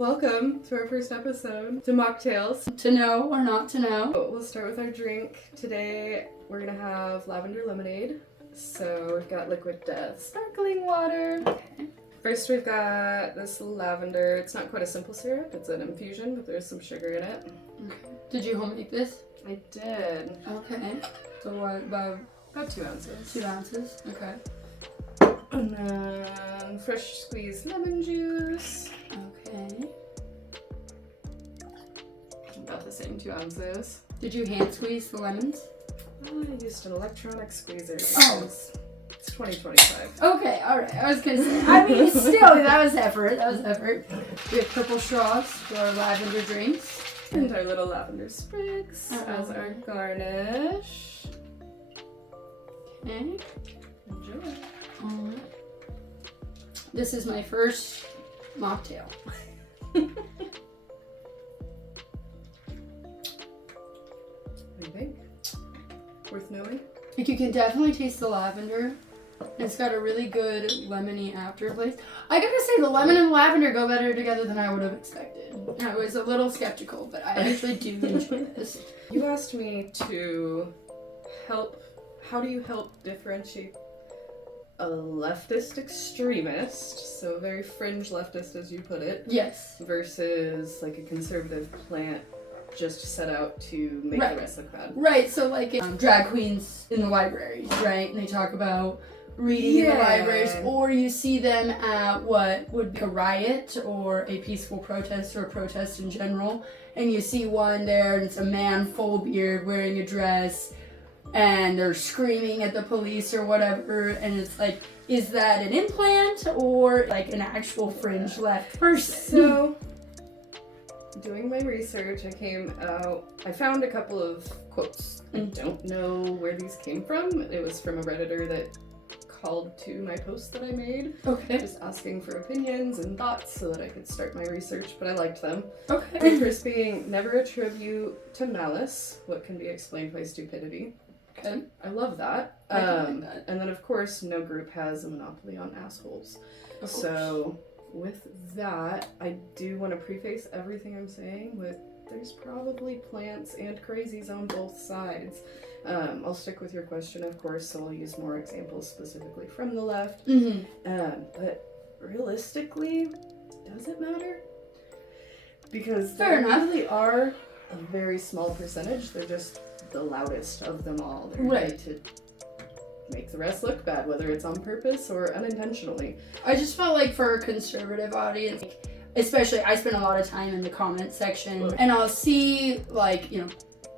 welcome to our first episode to Mocktails. To know or not to know. We'll start with our drink. Today we're gonna have lavender lemonade. So we've got liquid death sparkling water. Okay. First we've got this lavender. It's not quite a simple syrup, it's an infusion, but there's some sugar in it. Okay. Did you home make this? I did. Okay. So what, about 2 ounces. 2 ounces? Okay. And then fresh squeezed lemon juice. Okay. About the same 2 ounces. Did you hand squeeze the lemons? I used an electronic squeezer Oh. because it's 2025. Okay, alright. I was gonna say, I mean, still, that was effort. We have purple straws for our lavender drinks. And our little lavender sprigs as our garnish. Okay. Enjoy. This is my first mocktail. What do you think? Worth knowing? Like, you can definitely taste the lavender. It's got a really good lemony aftertaste. I gotta say, the lemon and lavender go better together than I would have expected. I was a little skeptical, but I actually do enjoy this. You asked me to help. How do you help differentiate a leftist extremist, so a very fringe leftist as you put it, Yes. versus like a conservative plant just set out to make the rest look bad? Right, so like drag queens in the libraries, right? And they talk about reading in the libraries, or you see them at what would be a riot or a peaceful protest or a protest in general, and you see one there and it's a man full beard wearing a dress and they're screaming at the police or whatever, and it's like, is that an implant or like an actual fringe left person? So, doing my research, I found a couple of quotes. I don't know where these came from. It was from a Redditor that called to my post that I made. Okay. Just asking for opinions and thoughts so that I could start my research, but I liked them. Okay. The first being, never attribute to malice what can be explained by stupidity. Okay. I love that. I like that. And then of course, no group has a monopoly on assholes. Of course. So with that, I do want to preface everything I'm saying with there's probably plants and crazies on both sides. I'll stick with your question, of course, so I'll use more examples specifically from the left. Mm-hmm. But realistically, does it matter? Because Fair they enough. really are a very small percentage. They're just the loudest of them all. They're Right. made to make the rest look bad, whether it's on purpose or unintentionally. I just felt like for a conservative audience, especially I spend a lot of time in the comment section, Right. and I'll see like,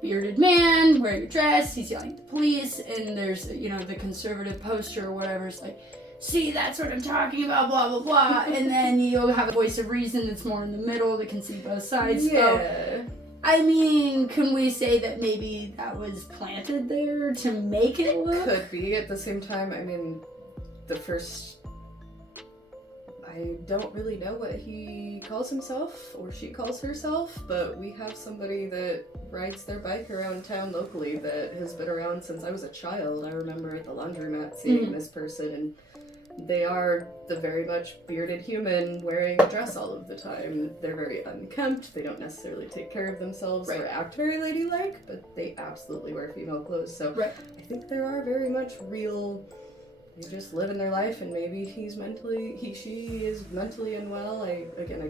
bearded man wearing a dress, he's yelling at the police, and there's, the conservative poster or whatever, it's like, see, that's what I'm talking about, blah, blah, blah, and then you'll have a voice of reason that's more in the middle that can see both sides. Yeah. So, I mean, can we say that maybe that was planted there to make it look? Could be. At the same time, I mean, I don't really know what he calls himself or she calls herself, but we have somebody that rides their bike around town locally that has been around since I was a child. I remember at the laundromat seeing this person, and they are the very much bearded human wearing a dress all of the time. They're very unkempt, they don't necessarily take care of themselves or act very ladylike, but they absolutely wear female clothes. So I think there are very much real, they just live in their life, and maybe she is mentally unwell. I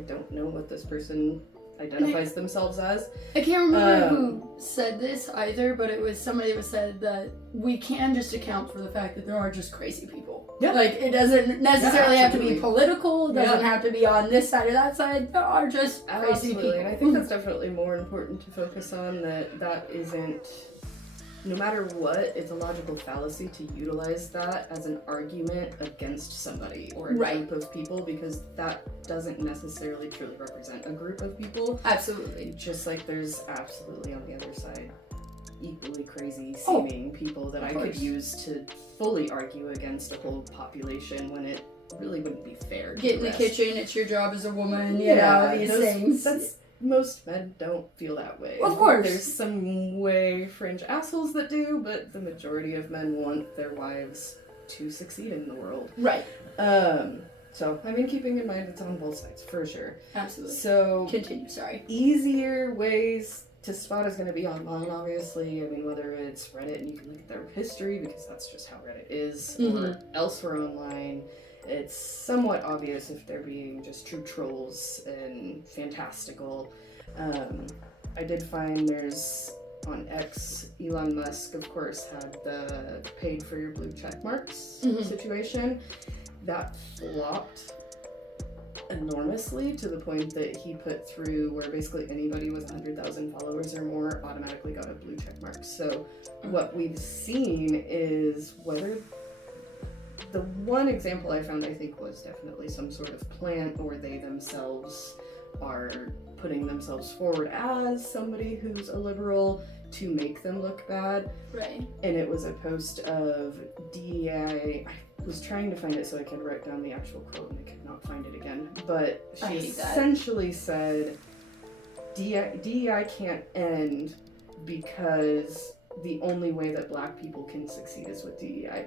don't know what this person identifies themselves as. I can't remember who said this either, but it was somebody that said that we can just account for the fact that there are just crazy people. Yeah. Like, it doesn't necessarily have to be political, it doesn't Yeah. have to be on this side or that side, there are just crazy people. And I think that's definitely more important to focus on, that isn't, no matter what, it's a logical fallacy to utilize that as an argument against somebody or a group of people, because that doesn't necessarily truly represent a group of people. Absolutely. Just like there's absolutely on the other side equally crazy seeming people that I could use to fully argue against a whole population when it really wouldn't be fair. Get in the kitchen, it's your job as a woman, these things. Most men don't feel that way. Of course. There's some way fringe assholes that do, but the majority of men want their wives to succeed in the world. Right. So, I mean, keeping in mind it's on both sides, for sure. Absolutely. So, continue, sorry. Easier ways to spot is going to be online, obviously. I mean, whether it's Reddit and you can look at their history, because that's just how Reddit is, or elsewhere online. It's somewhat obvious if they're being just true trolls and fantastical. I did find there's, on X, Elon Musk, of course, had the paid for your blue check marks situation. That flopped enormously to the point that he put through where basically anybody with 100,000 followers or more automatically got a blue check mark. So what we've seen is whether the one example I found, I think, was definitely some sort of plant, or they themselves are putting themselves forward as somebody who's a liberal to make them look bad. Right. And it was a post of DEI. I was trying to find it so I could write down the actual quote and I could not find it again. But she essentially said DEI can't end because the only way that black people can succeed is with DEI.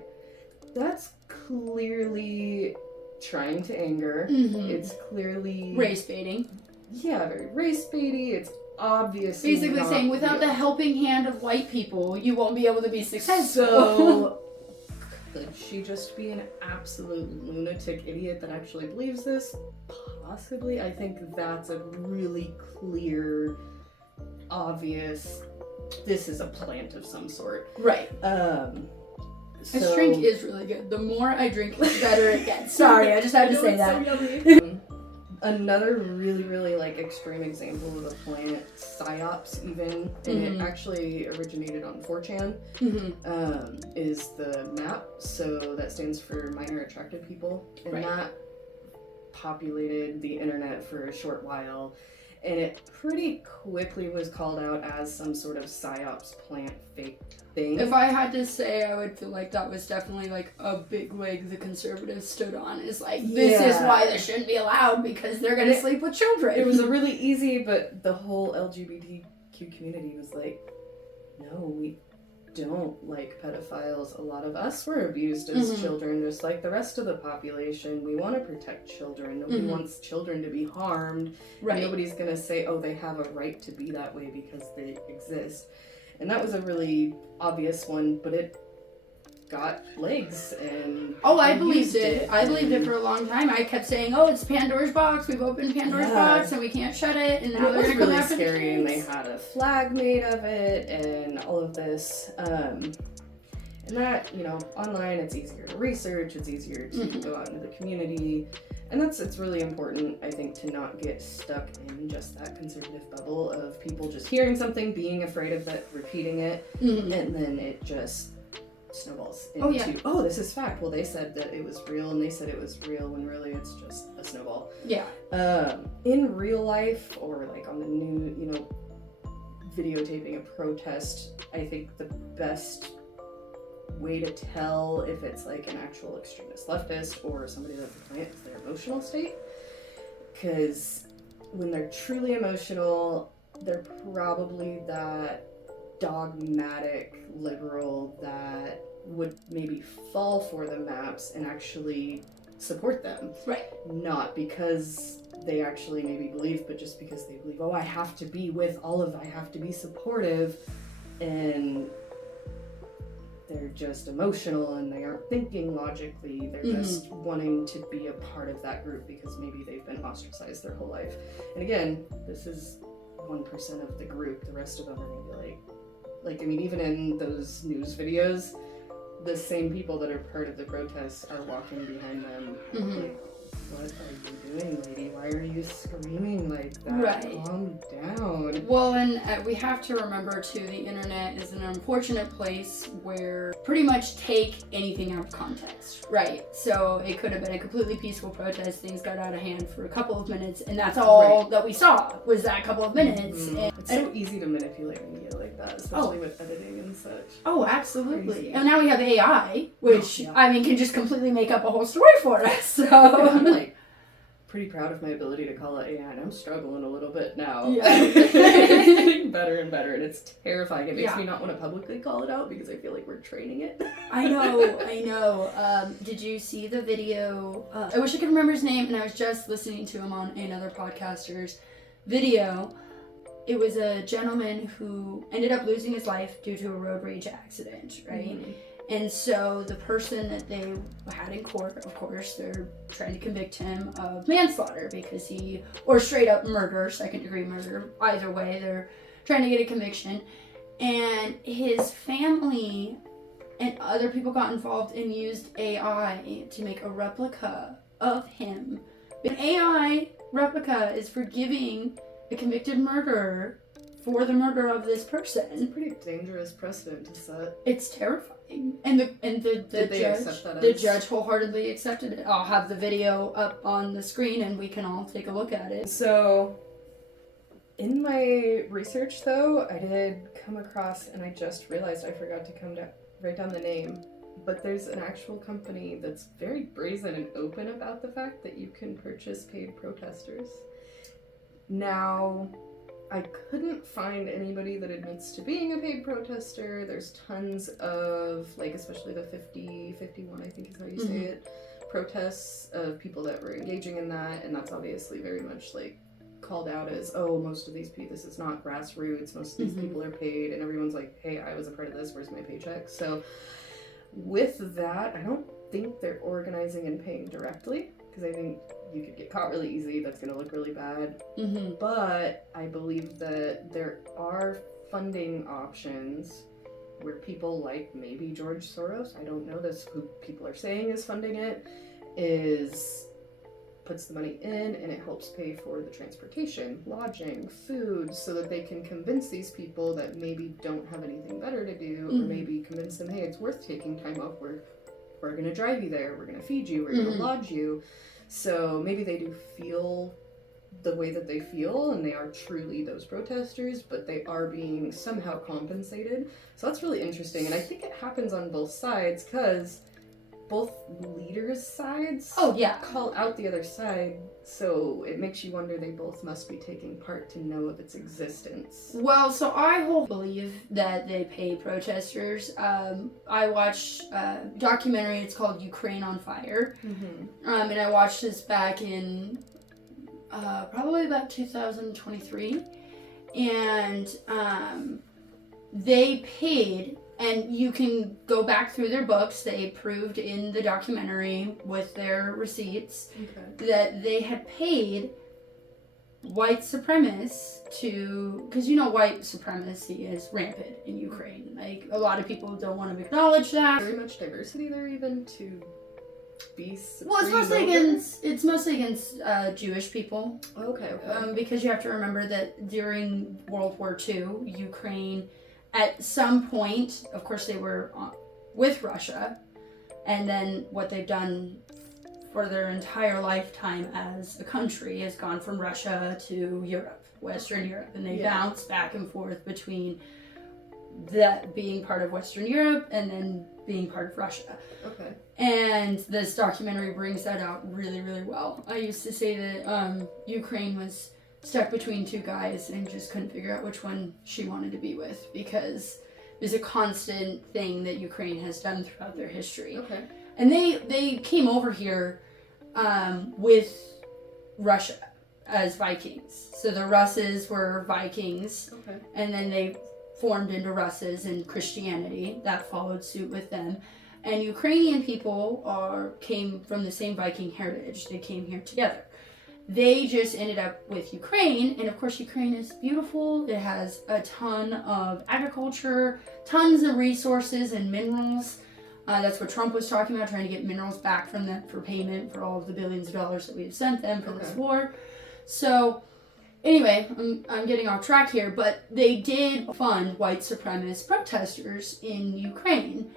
That's clearly trying to anger. It's clearly race baiting. Yeah, very race baity. It's obviously basically saying without the helping hand of white people, you won't be able to be successful. So could she just be an absolute lunatic idiot that actually believes this? Possibly. I think that's a really clear, obvious, this is a plant of some sort. Right. This drink is really good. The more I drink, the better it gets. Sorry, I just had to say that. So yummy. Another really, really like extreme example of a plant, psyops even, and it actually originated on 4chan, is the MAP. So that stands for minor attracted people, and that populated the internet for a short while. And it pretty quickly was called out as some sort of psyops plant fake thing. If I had to say, I would feel like that was definitely like a big leg the conservatives stood on. Is like, this is why this shouldn't be allowed because they're going to sleep with children. It was a really easy, but the whole LGBTQ community was like, no, we don't like pedophiles. A lot of us were abused as children, just like the rest of the population. We want to protect children. Nobody wants children to be harmed. Right. Nobody's going to say, oh, they have a right to be that way because they exist. And that was a really obvious one, but it got legs and I believed it. I believed it for a long time. I kept saying, "Oh, it's Pandora's box. We've opened Pandora's box and we can't shut it." And now they're going to come after the kids. Scary, and they had a flag made of it and all of this. And that, online it's easier to research. It's easier to go out into the community. And it's really important, I think, to not get stuck in just that conservative bubble of people just hearing something, being afraid of it, repeating it, and then it just snowballs into, oh, this is fact. Well, they said that it was real, and they said it was real, when really it's just a snowball. Yeah. In real life, or like on the new, videotaping a protest, I think the best way to tell if it's like an actual extremist leftist or somebody that's a client is their emotional state. Because when they're truly emotional, they're probably that dogmatic liberal that would maybe fall for the maps and actually support them. Right. Not because they actually maybe believe, but just because they believe, I have to be with I have to be supportive, and they're just emotional and they aren't thinking logically. They're just wanting to be a part of that group because maybe they've been ostracized their whole life. And again, this is 1% of the group. The rest of them are going to be like, I mean, even in those news videos, the same people that are part of the protests are walking behind them. Like, what are you doing, lady? Why are you screaming like that? Right. Calm down. Well, and we have to remember, too, the internet is an unfortunate place where pretty much take anything out of context, right? So it could have been a completely peaceful protest. Things got out of hand for a couple of minutes, and that's all that we saw was that couple of minutes. And it's so easy to manipulate media like that, especially with editing and such. Oh, absolutely. Crazy. And now we have AI, which, I mean, can just completely make up a whole story for us. So I'm pretty proud of my ability to call it AI, and I'm struggling a little bit now. Yeah. It's getting better and better, and it's terrifying. It makes Yeah. me not want to publicly call it out because I feel like we're training it. I know. Did you see the video? I wish I could remember his name, and I was just listening to him on another podcaster's video. It was a gentleman who ended up losing his life due to a road rage accident, right? Mm-hmm. And so the person that they had in court, of course, they're trying to convict him of manslaughter because or straight up murder, second degree murder. Either way, they're trying to get a conviction. And his family and other people got involved and used AI to make a replica of him. An AI replica is forgiving a convicted murderer for the murder of this person. It's a pretty dangerous precedent to set. It's terrifying. And the Did they judge, accept that the as- judge wholeheartedly accepted it. I'll have the video up on the screen and we can all take a look at it. So, in my research though, I did come across, and I just realized I forgot to write down the name, but there's an actual company that's very brazen and open about the fact that you can purchase paid protesters. Now, I couldn't find anybody that admits to being a paid protester. There's tons of, like, especially the 51, I think is how you say it, protests of people that were engaging in that, and that's obviously very much, like, called out as, oh, most of these people, this is not grassroots, most of these people are paid, and everyone's like, hey, I was a part of this, where's my paycheck? So, with that, I don't think they're organizing and paying directly, because I think you could get caught really easy. That's going to look really bad. But I believe that there are funding options where people like maybe George Soros, I don't know, that's who people are saying is funding it, puts the money in and it helps pay for the transportation, lodging, food, so that they can convince these people that maybe don't have anything better to do, or maybe convince them, hey, it's worth taking time off work. We're going to drive you there, we're going to feed you, we're going to lodge you. So maybe they do feel the way that they feel and they are truly those protesters, but they are being somehow compensated. So that's really interesting, and I think it happens on both sides because both leaders' sides call out the other side, so it makes you wonder they both must be taking part to know of its existence. Well, so I believe that they pay protesters. I watched a documentary, it's called Ukraine on Fire, and I watched this back in probably about 2023, and they paid. And you can go back through their books. They proved in the documentary with their receipts that they had paid white supremacists because white supremacy is rampant in Ukraine. Like, a lot of people don't want to acknowledge that. Very much diversity there, even to be. Well, it's mostly against Jewish people. Okay. Because you have to remember that during World War II, Ukraine, at some point, of course, they were with Russia, and then what they've done for their entire lifetime as a country has gone from Russia to Europe, Western Europe, and they bounce back and forth between that being part of Western Europe and then being part of Russia. Okay. And this documentary brings that out really, really well. I used to say that Ukraine was stuck between two guys and just couldn't figure out which one she wanted to be with, because there's a constant thing that Ukraine has done throughout their history. Okay. And they came over here with Russia as Vikings. So the Russes were Vikings, and then they formed into Russes, and Christianity that followed suit with them. And Ukrainian people came from the same Viking heritage. They came here together. They just ended up with Ukraine, and of course Ukraine is beautiful. It has a ton of agriculture, tons of resources and minerals. That's what Trump was talking about, trying to get minerals back from them for payment for all of the billions of dollars that we've sent them for this war. So anyway, I'm getting off track here, but they did fund white supremacist protesters in Ukraine.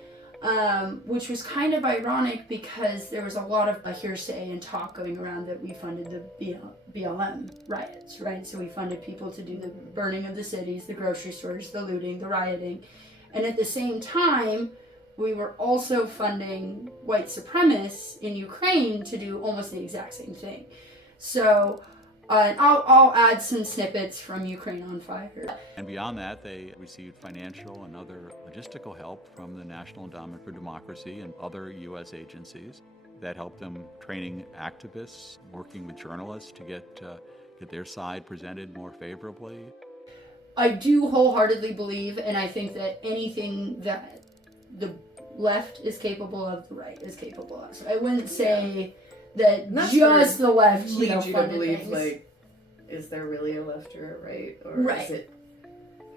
Which was kind of ironic because there was a lot of hearsay and talk going around that we funded the BLM riots, right? So we funded people to do the burning of the cities, the grocery stores, the looting, the rioting. And at the same time, we were also funding white supremacists in Ukraine to do almost the exact same thing. So and I'll add some snippets from Ukraine on Fire. And beyond that, they received financial and other logistical help from the National Endowment for Democracy and other U.S. agencies that helped them training activists, working with journalists to get their side presented more favorably. I do wholeheartedly believe, and I think that anything that the left is capable of, the right is capable of. So I wouldn't say that just the left leads you to believe things. like, is there really a left or a right, or Right.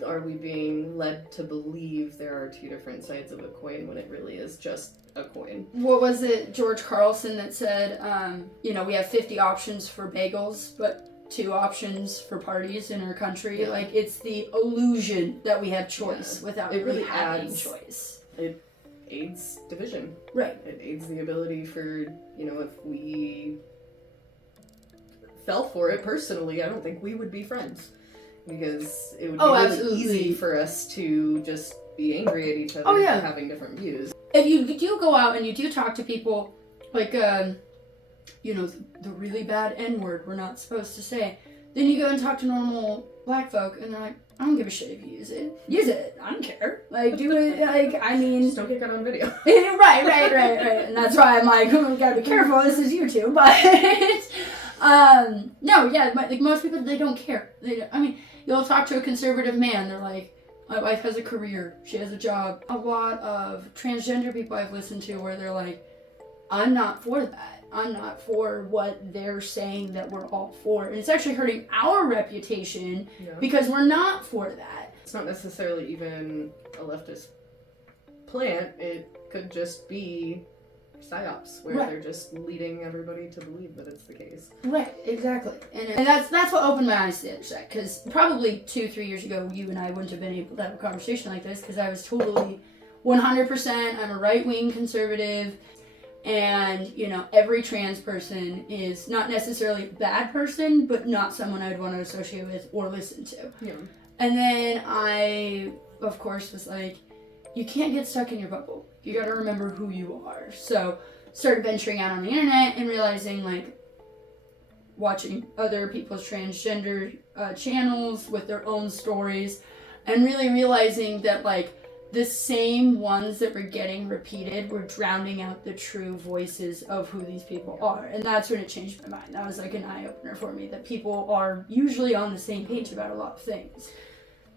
are we being led to believe there are two different sides of a coin when it really is just a coin? What was it, George Carlson, that said, we have 50 options for bagels, but 2 options for parties in our country? Yeah. Like, it's the illusion that we have choice without It really really having adds- choice. It aids division. Right. It aids the ability for, if we fell for it personally, I don't think we would be friends. Because it would be really absolutely. easy for us to just be angry at each other Oh, yeah. for having different views. If you do go out and you do talk to people, like, the really bad N-word we're not supposed to say, then you go and talk to normal black folk, and they're like, I don't give a shit if you use it. Use it. I don't care. Like, do it. Like, I mean... Just don't get caught on video. right. And that's why I'm like, we gotta be careful. This is YouTube. But, no, yeah, but, like, most people, they don't care. You'll talk to a conservative man, they're like, my wife has a career, she has a job. A lot of transgender people I've listened to where they're like, I'm not for that. I'm not for what they're saying that we're all for. And it's actually hurting our reputation because we're not for that. It's not necessarily even a leftist plant. It could just be psyops, where they're just leading everybody to believe that it's the case. Right, exactly. And that's what opened my eyes to the other side. Because probably 2-3 years ago, you and I wouldn't have been able to have a conversation like this because I was totally 100%, I'm a right-wing conservative. And, every trans person is not necessarily a bad person, but not someone I'd want to associate with or listen to. Yeah. And then I, of course, was like, you can't get stuck in your bubble. You gotta remember who you are. So, started venturing out on the internet and realizing, like, watching other people's transgender channels with their own stories, and really realizing that, like, the same ones that were getting repeated were drowning out the true voices of who these people are. And that's when it changed my mind. That was like an eye-opener for me, that people are usually on the same page about a lot of things.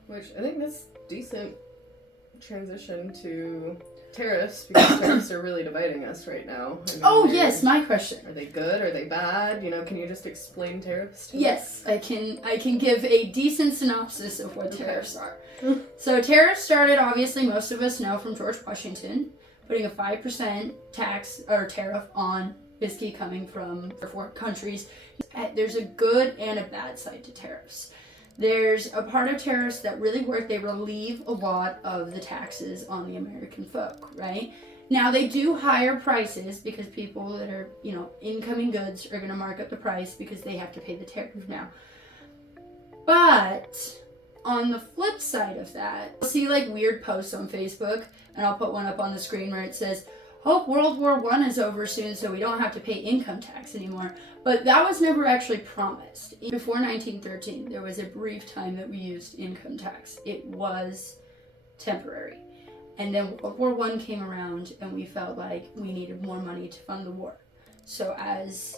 Which I think that's decent transition to tariffs, because tariffs are really dividing us right now. Yes, my question. Are they good? Are they bad? Can you just explain tariffs to Yes, I can give a decent synopsis of what tariffs are. So tariffs started, obviously, most of us know, from George Washington, putting a 5% tax or tariff on whiskey coming from foreign countries. There's a good and a bad side to tariffs. There's a part of tariffs that really work. They relieve a lot of the taxes on the American folk, right? Now, they do higher prices because people that are, incoming goods are going to mark up the price because they have to pay the tariff now. But on the flip side of that, you'll see like weird posts on Facebook, and I'll put one up on the screen where it says, hope World War I is over soon so we don't have to pay income tax anymore. But that was never actually promised. Before 1913, there was a brief time that we used income tax. It was temporary. And then World War I came around, and we felt like we needed more money to fund the war. So as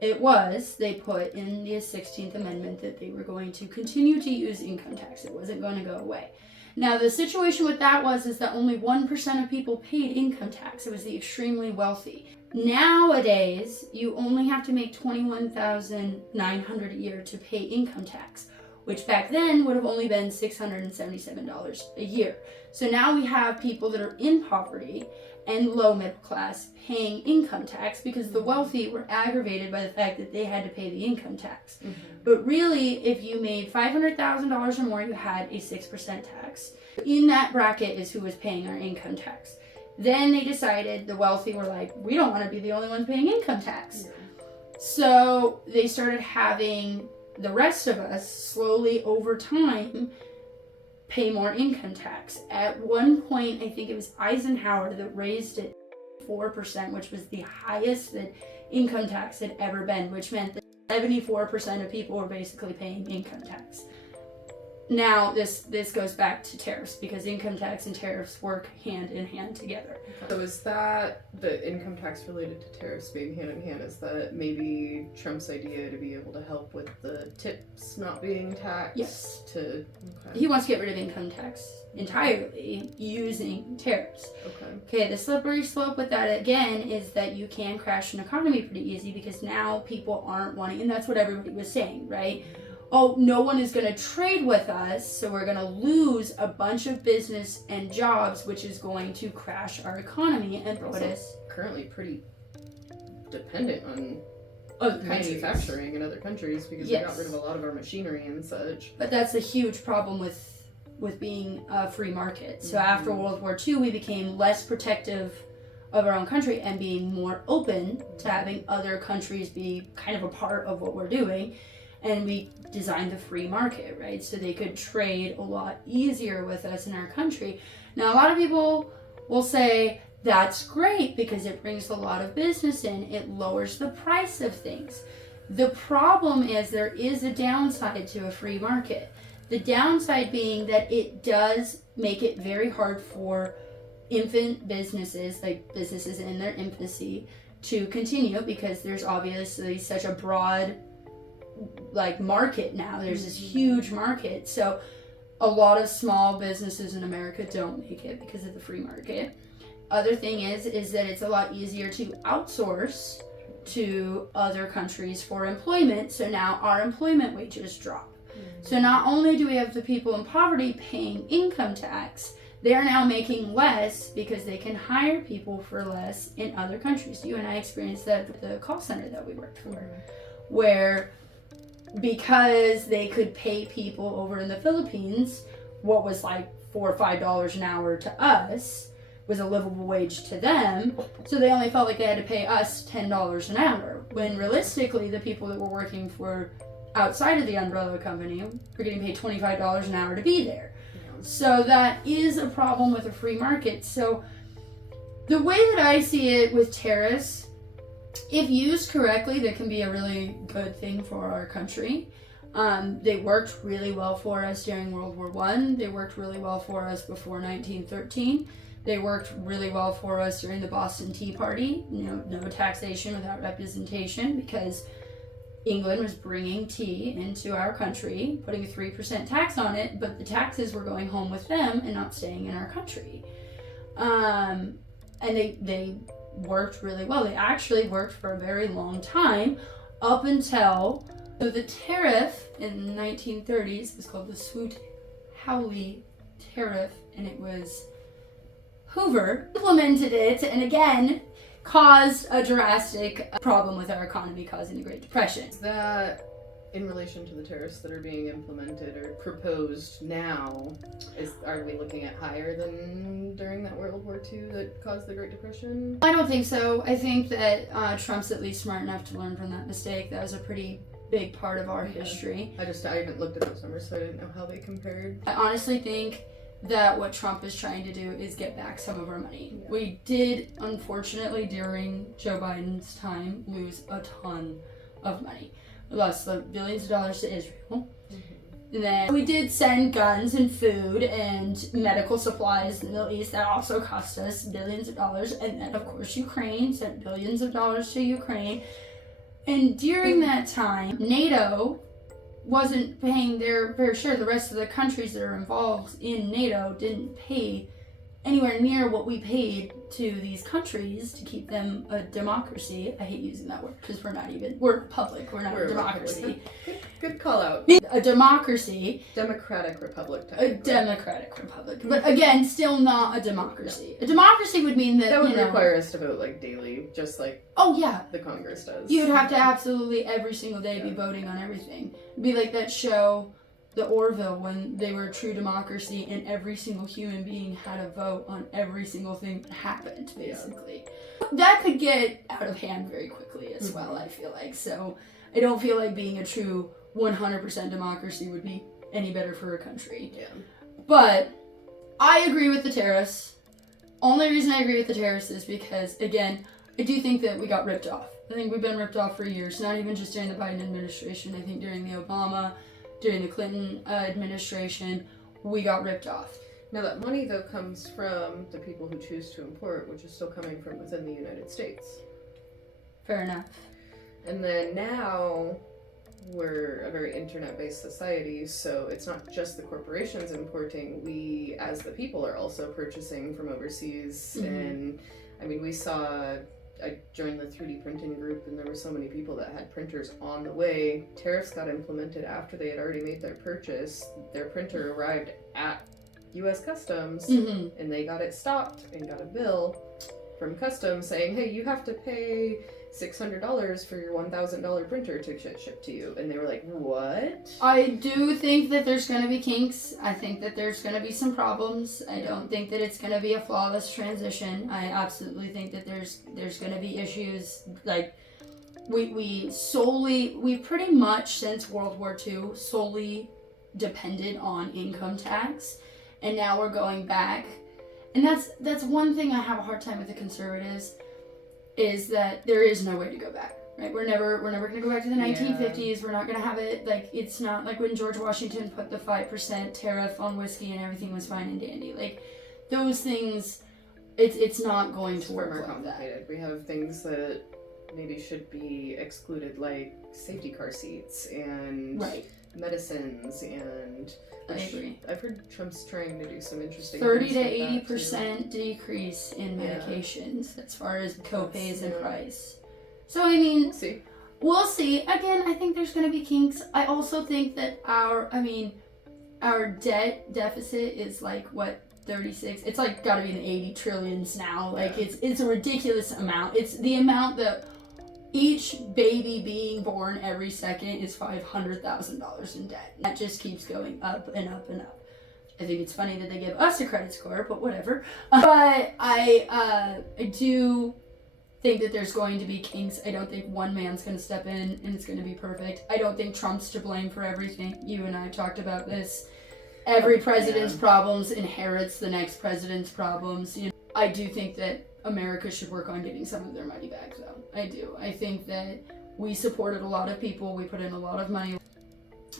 it was, they put in the 16th Amendment that they were going to continue to use income tax. It wasn't going to go away. Now, the situation with that is that only 1% of people paid income tax. It was the extremely wealthy. Nowadays, you only have to make $21,900 a year to pay income tax, which back then would have only been $677 a year. So now we have people that are in poverty and low middle class paying income tax because the wealthy were aggravated by the fact that they had to pay the income tax. Mm-hmm. But really, if you made $500,000 or more, you had a 6% tax. In that bracket is who was paying our income tax. Then they decided, the wealthy were like, we don't want to be the only ones paying income tax. Yeah. So they started having the rest of us slowly over time pay more income tax. At one point, I think it was Eisenhower that raised it 4%, which was the highest that income tax had ever been, which meant that 74% of people are basically paying income tax. Now, this goes back to tariffs, because income tax and tariffs work hand in hand together. So is that the income tax related to tariffs being hand in hand? Is that maybe Trump's idea to be able to help with the tips not being taxed? Yes. Okay. He wants to get rid of income tax entirely using tariffs. Okay, the slippery slope with that, again, is that you can crash an economy pretty easy, because now people aren't wanting, and that's what everybody was saying, right? Oh, no one is going to trade with us, so we're going to lose a bunch of business and jobs, which is going to crash our economy and put us currently pretty dependent on other manufacturing in other countries, because Yes. we got rid of a lot of our machinery and such. But that's a huge problem with being a free market. So after World War II, we became less protective of our own country and being more open to having other countries be kind of a part of what we're doing. And we designed the free market, right? So they could trade a lot easier with us in our country. Now, a lot of people will say, that's great because it brings a lot of business in. It lowers the price of things. The problem is there is a downside to a free market. The downside being that it does make it very hard for infant businesses, like businesses in their infancy, to continue, because there's obviously such a broad market now. There's this huge market. So a lot of small businesses in America don't make it because of the free market. Other thing is that it's a lot easier to outsource to other countries for employment. So now our employment wages drop. So not only do we have the people in poverty paying income tax, they are now making less because they can hire people for less in other countries. You and I experienced that at the call center that we worked for, where because they could pay people over in the Philippines what was like $4 or $5 an hour to us was a livable wage to them, so they only felt like they had to pay us $10 an hour, when realistically the people that were working for outside of the umbrella company were getting paid $25 an hour to be there. So that is a problem with a free market. So the way that I see it with tariffs, if used correctly, that can be a really good thing for our country. They worked really well for us during World War I. They worked really well for us before 1913. They worked really well for us during the Boston Tea Party. No taxation without representation, because England was bringing tea into our country, putting a 3% tax on it, but the taxes were going home with them and not staying in our country. And they worked really well. They actually worked for a very long time, up until the tariff in the 1930s was called the Smoot-Hawley tariff, and it was Hoover implemented it, and again caused a drastic problem with our economy, causing the Great Depression. Is that in relation to the tariffs that are being implemented or proposed now? Are we looking at higher than during that World War II that caused the Great Depression? I don't think so. I think that Trump's at least smart enough to learn from that mistake. That was a pretty big part of our history. I haven't looked at those numbers, so I didn't know how they compared. I honestly think that what Trump is trying to do is get back some of our money. Yeah. We did, unfortunately, during Joe Biden's time, lose a ton of money. We lost billions of dollars to Israel. And then we did send guns and food and medical supplies in the Middle East. That also cost us billions of dollars. And then, of course, Ukraine sent billions of dollars to Ukraine. And during that time, NATO wasn't paying their fair share. The rest of the countries that are involved in NATO didn't pay anywhere near what we paid to these countries to keep them a democracy. I hate using that word because we're a republic, we're not a democracy. Good call out. A democracy. Democratic republic. A democratic republic. But again, still not a democracy. A democracy would mean that would require us to vote daily, just like the Congress does. You'd have to absolutely every single day be voting on everything. It'd be like that show, The Orville, when they were a true democracy and every single human being had a vote on every single thing that happened, basically. Yeah. That could get out of hand very quickly as well, I feel like. So I don't feel like being a true 100% democracy would be any better for a country. Yeah. But I agree with the tariffs. Only reason I agree with the tariffs is because, again, I do think that we got ripped off. I think we've been ripped off for years, not even just during the Biden administration. I think during the Obama, during the Clinton administration, we got ripped off. Now that money, though, comes from the people who choose to import, which is still coming from within the United States. Fair enough. And then now, we're a very internet-based society, so it's not just the corporations importing. We, as the people, are also purchasing from overseas. Mm-hmm. And, I mean, I joined the 3D printing group, and there were so many people that had printers on the way. Tariffs got implemented after they had already made their purchase. Their printer arrived at U.S. Customs, and they got it stopped and got a bill from Customs saying, hey, you have to pay $600 for your $1,000 printer to get shipped to you. And they were like, what? I do think that there's going to be kinks. I think that there's going to be some problems. I don't think that it's going to be a flawless transition. I absolutely think that there's going to be issues. Like, we pretty much, since World War II, solely depended on income tax. And now we're going back. And that's one thing I have a hard time with the conservatives, is that there is no way to go back, right? We're never going to go back to the 1950s. We're not going to have it, like, it's not like when George Washington put the 5% tariff on whiskey and everything was fine and dandy. Like, those things, it's not going to work like that. We have things that maybe should be excluded, like safety car seats and medicines, and I agree. I've heard Trump's trying to do some interesting 30 to things 80% decrease in medications as far as co-pays and price. So I mean, we'll see. Again, I think there's going to be kinks. I also think that our debt deficit is like, what, 36? It's like got to be in the 80 trillions now. Like, it's a ridiculous amount. It's the amount that each baby being born every second is $500,000 in debt. That just keeps going up and up and up. I think it's funny that they give us a credit score, but whatever. But I do think that there's going to be kinks. I don't think one man's going to step in and it's going to be perfect. I don't think Trump's to blame for everything. You and I talked about this. Every president's problems inherits the next president's problems. You know, I do think that America should work on getting some of their money back, though. I do. I think that we supported a lot of people. We put in a lot of money,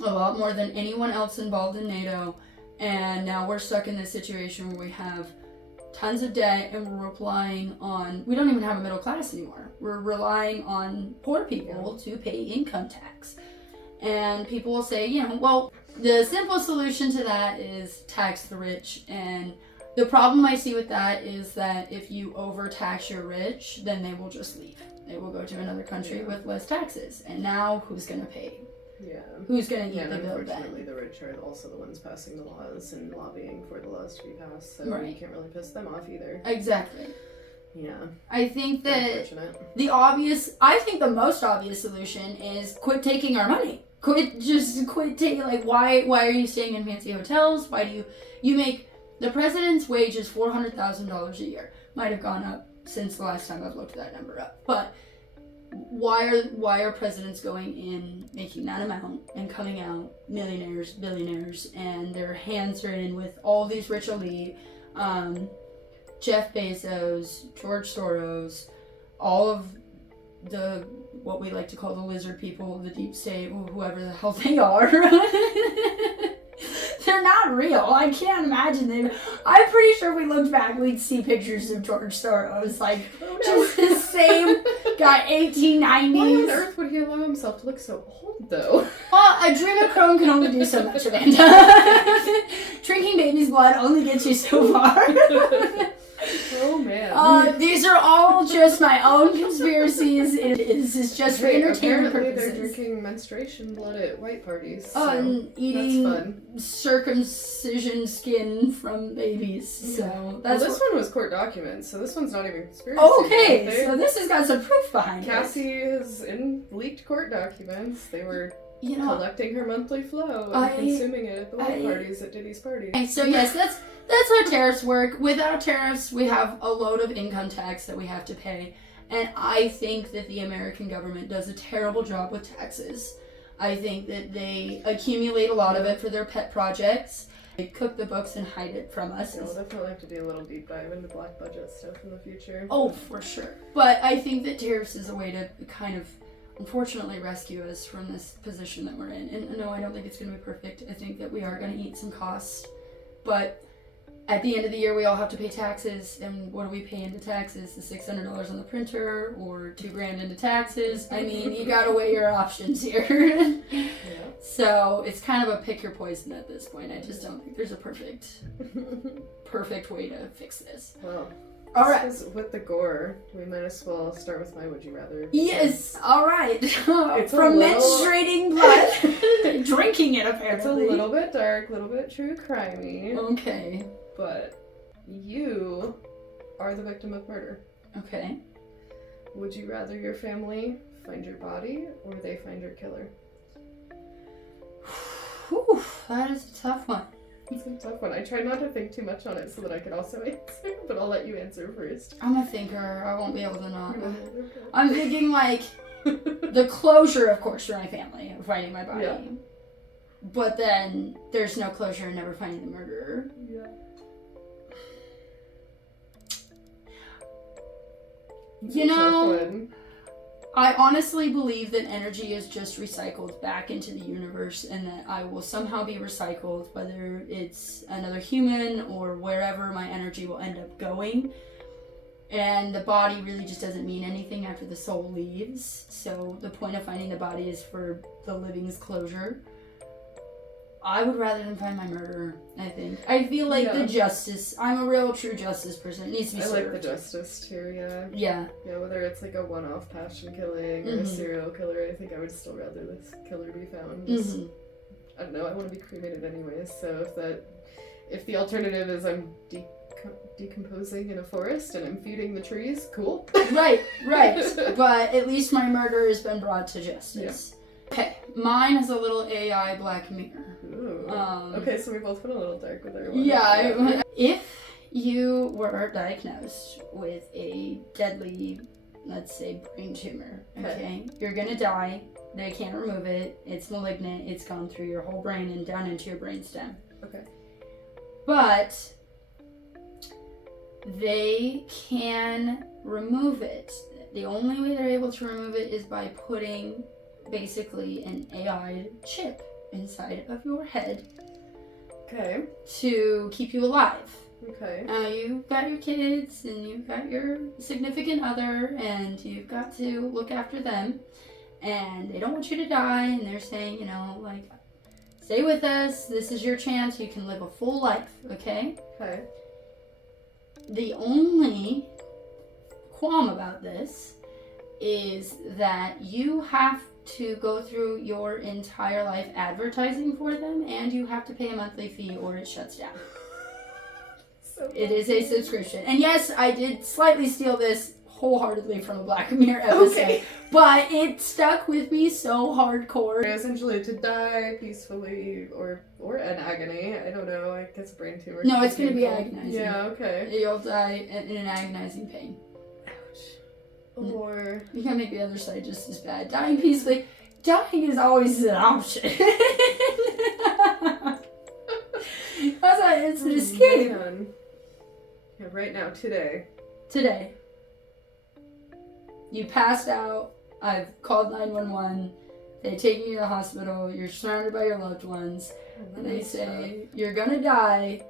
a lot more than anyone else involved in NATO. And now we're stuck in this situation where we have tons of debt and we're relying on, we don't even have a middle class anymore. We're relying on poor people to pay income tax. And people will say, you know, well, the simple solution to that is tax the rich. And the problem I see with that is that if you overtax your rich, then they will just leave. They will go to another country with less taxes. And now who's going to pay? Yeah. Who's going to eat the bill then? Unfortunately, the rich are also the ones passing the laws and lobbying for the laws to be passed, so you can't really piss them off either. Exactly. Yeah. I think that I think the most obvious solution is quit taking our money. Quit taking, like, why are you staying in fancy hotels? Why do you make, the president's wage is $400,000 a year. Might have gone up since the last time I've looked that number up. But why are presidents going in, making that amount, and coming out millionaires, billionaires, and their hands are in with all these rich elite, Jeff Bezos, George Soros, all of the, what we like to call the lizard people, the deep state, whoever the hell they are. They're not real. I can't imagine them. I'm pretty sure if we looked back, we'd see pictures of George Soros, like, just the same guy, 1890s. Why on earth would he allow himself to look so old, though? Well, adrenochrome can only do so much, Amanda. Drinking baby's blood only gets you so far. Oh, man. These are all just my own conspiracies. This is just for entertainment purposes. They're drinking menstruation blood at white parties. And eating circumcision skin from babies. So that's this one was court documents, so this one's not even conspiracy. Okay, so this has got some proof behind Cassie is in leaked court documents. They were collecting her monthly flow and consuming it at the white parties at Diddy's party. So yes, that's how tariffs work. Without tariffs, we have a load of income tax that we have to pay. And I think that the American government does a terrible job with taxes. I think that they accumulate a lot of it for their pet projects. They cook the books and hide it from us. Yeah, we'll definitely have to do a little deep dive into black budget stuff in the future. Oh, for sure. But I think that tariffs is a way to kind of, unfortunately, rescue us from this position that we're in. And no, I don't think it's going to be perfect. I think that we are going to eat some costs. But at the end of the year, we all have to pay taxes. And what do we pay into taxes? The $600 on the printer or $2,000 into taxes? I mean, you got to weigh your options here. Yeah. So it's kind of a pick your poison at this point. I just don't think there's a perfect way to fix this. Well, all right. With the gore, we might as well start with my would you rather. Yes. All right. It's From menstruating blood, drinking it apparently. It's a little bit dark, a little bit true crimey. Okay. But you are the victim of murder. Okay. Would you rather your family find your body or they find your killer? Whew, that is a tough one. It's a tough one. I tried not to think too much on it so that I could also answer, but I'll let you answer first. I'm a thinker. I won't be able to not. Okay. I'm thinking like the closure, of course, for my family of finding my body. Yeah. But then there's no closure in never finding the murderer. Yeah. You know, I honestly believe that energy is just recycled back into the universe and that I will somehow be recycled, whether it's another human or wherever my energy will end up going. And the body really just doesn't mean anything after the soul leaves. So the point of finding the body is for the living's closure. I would rather than find my murderer, I think. I feel like the justice, I'm a real true justice person. It needs to be served. I like the justice too, yeah. Yeah. Yeah, whether it's like a one-off passion killing or a serial killer, I think I would still rather this killer be found. Just, I don't know, I want to be cremated anyways, so if the alternative is I'm decomposing in a forest and I'm feeding the trees, cool. Right. But at least my murder has been brought to justice. Yeah. Okay, mine is a little AI Black Mirror. Ooh. Okay, so we both went a little dark with our one. Yeah. If you were diagnosed with a deadly, let's say, brain tumor, okay? You're gonna die. They can't remove it. It's malignant. It's gone through your whole brain and down into your brainstem. Okay. But they can remove it. The only way they're able to remove it is by putting basically an AI chip inside of your head. Okay. To keep you alive. Okay. Now you've got your kids and you've got your significant other and you've got to look after them and they don't want you to die and they're saying, you know, like, stay with us, this is your chance, you can live a full life, okay? Okay. The only qualm about this is that you have to go through your entire life advertising for them and you have to pay a monthly fee or it shuts down. It is a subscription. And yes, I did slightly steal this wholeheartedly from a Black Mirror episode, but it stuck with me so hardcore. Essentially to die peacefully or in agony. I don't know, I guess brain tumor. No, it's going to be agonizing. Yeah, okay. You'll die in an agonizing pain. Or you can make the other side just as bad. Dying peacefully. Dying is always an option. It's an escape. Man. Yeah, right now, today. You passed out. I've called 911. They take you to the hospital. You're surrounded by your loved ones. And they say, you're gonna die.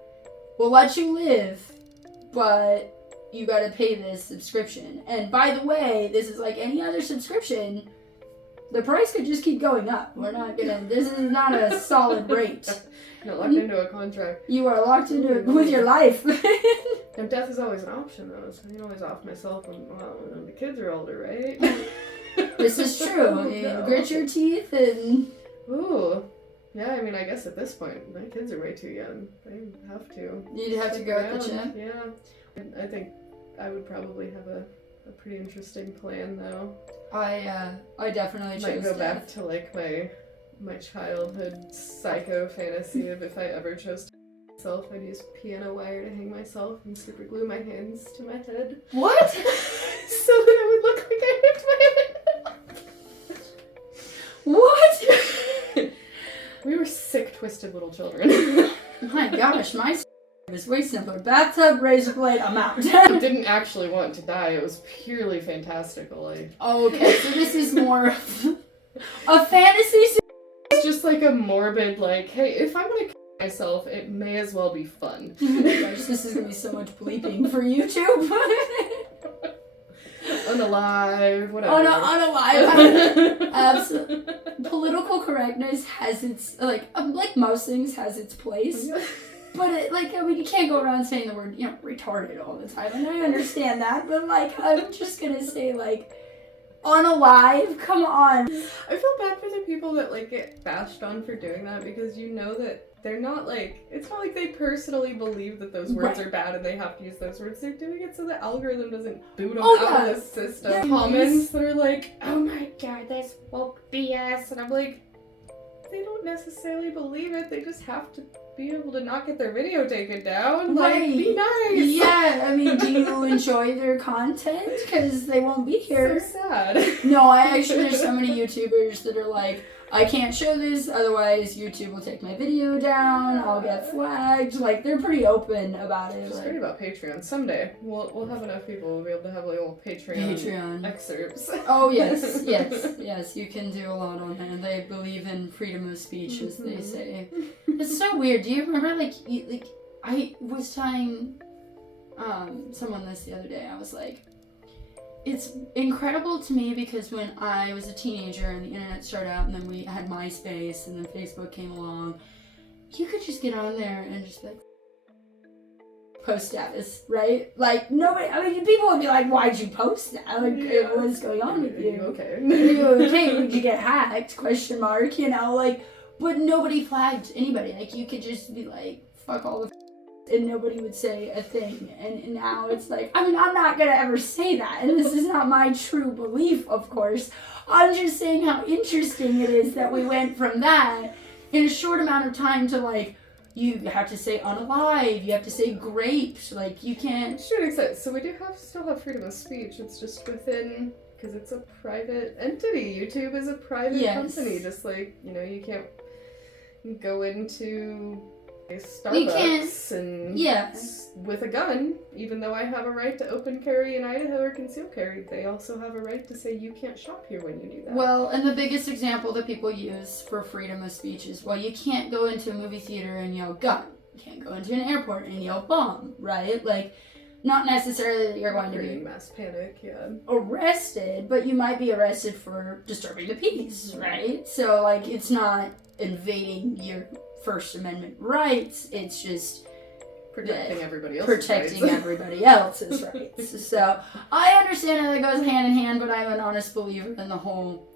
We'll let you live, but you gotta pay this subscription. And by the way, this is like any other subscription. The price could just keep going up. This is not a solid rate. You're locked into a contract. You are locked into it with your life. And death is always an option though, so I can always off myself when the kids are older, right? This is true. You grit your teeth and... Ooh. Yeah, I mean, I guess at this point, my kids are way too young. They have to. You'd have to go with the chip? Yeah. I think I would probably have a pretty interesting plan though. I definitely chose might go death. back to like my childhood psycho fantasy of if I ever chose to hang myself, I'd use piano wire to hang myself and super glue my hands to my head. What? So that I would look like I ripped my head. What? We were sick, twisted little children. My gosh, my is way simpler. Bathtub, razor blade, I'm out. I didn't actually want to die. It was purely fantastical. Okay, so this is more a fantasy. It's just like a morbid, like, hey, if I'm gonna kill myself, it may as well be fun. Oh my gosh, this is gonna be so much bleeping for YouTube. Unalive, whatever. Unalive. Absolutely. Political correctness has its, like most things, has its place. But, you can't go around saying the word, retarded all the time. And I understand that. But, I'm just going to say, unalive? Come on. I feel bad for the people that, get bashed on for doing that because you know that they're not, it's not like they personally believe that those words are bad and they have to use those words. They're doing it so the algorithm doesn't boot them out of the system. Yeah. Comments that are like, oh my god, that's woke BS. And I'm like, they don't necessarily believe it. They just have to be able to not get their video taken down. Be nice. Yeah, I mean, do you enjoy their content? Because they won't be here. So sad. No, I actually, there's so many YouTubers that are like, I can't show this, otherwise YouTube will take my video down, I'll get flagged. They're pretty open about it. Just worried about Patreon. Someday, we'll have enough people, we'll be able to have little Patreon excerpts. Oh, yes, you can do a lot on there. They believe in freedom of speech, as they say. It's so weird. Do you remember, I was telling someone this the other day, I was like, it's incredible to me because when I was a teenager and the internet started out and then we had MySpace and then Facebook came along, you could just get on there and just post status, right? Nobody, people would be like, why'd you post that? What's going on with you? Okay. Are you okay? Would you get hacked? Question mark, but nobody flagged anybody. You could just be like, fuck all the and nobody would say a thing. And now it's I'm not gonna ever say that, and this is not my true belief, of course. I'm just saying how interesting it is that we went from that in a short amount of time to you have to say unalive, you have to say graped, you can't. Sure, except so we do still have freedom of speech. It's just within, because it's a private entity. YouTube is a private company. Just you can't go into Starbucks and with a gun, even though I have a right to open carry in Idaho or conceal carry, they also have a right to say you can't shop here when you do that. Well, and the biggest example that people use for freedom of speech is, you can't go into a movie theater and yell gun. You can't go into an airport and yell bomb, right? Not necessarily that you're going to be mass panic, arrested, but you might be arrested for disturbing the peace, right? So, it's not invading your First Amendment rights, it's just protecting everybody else's rights. So I understand how that goes hand in hand, but I'm an honest believer in the whole,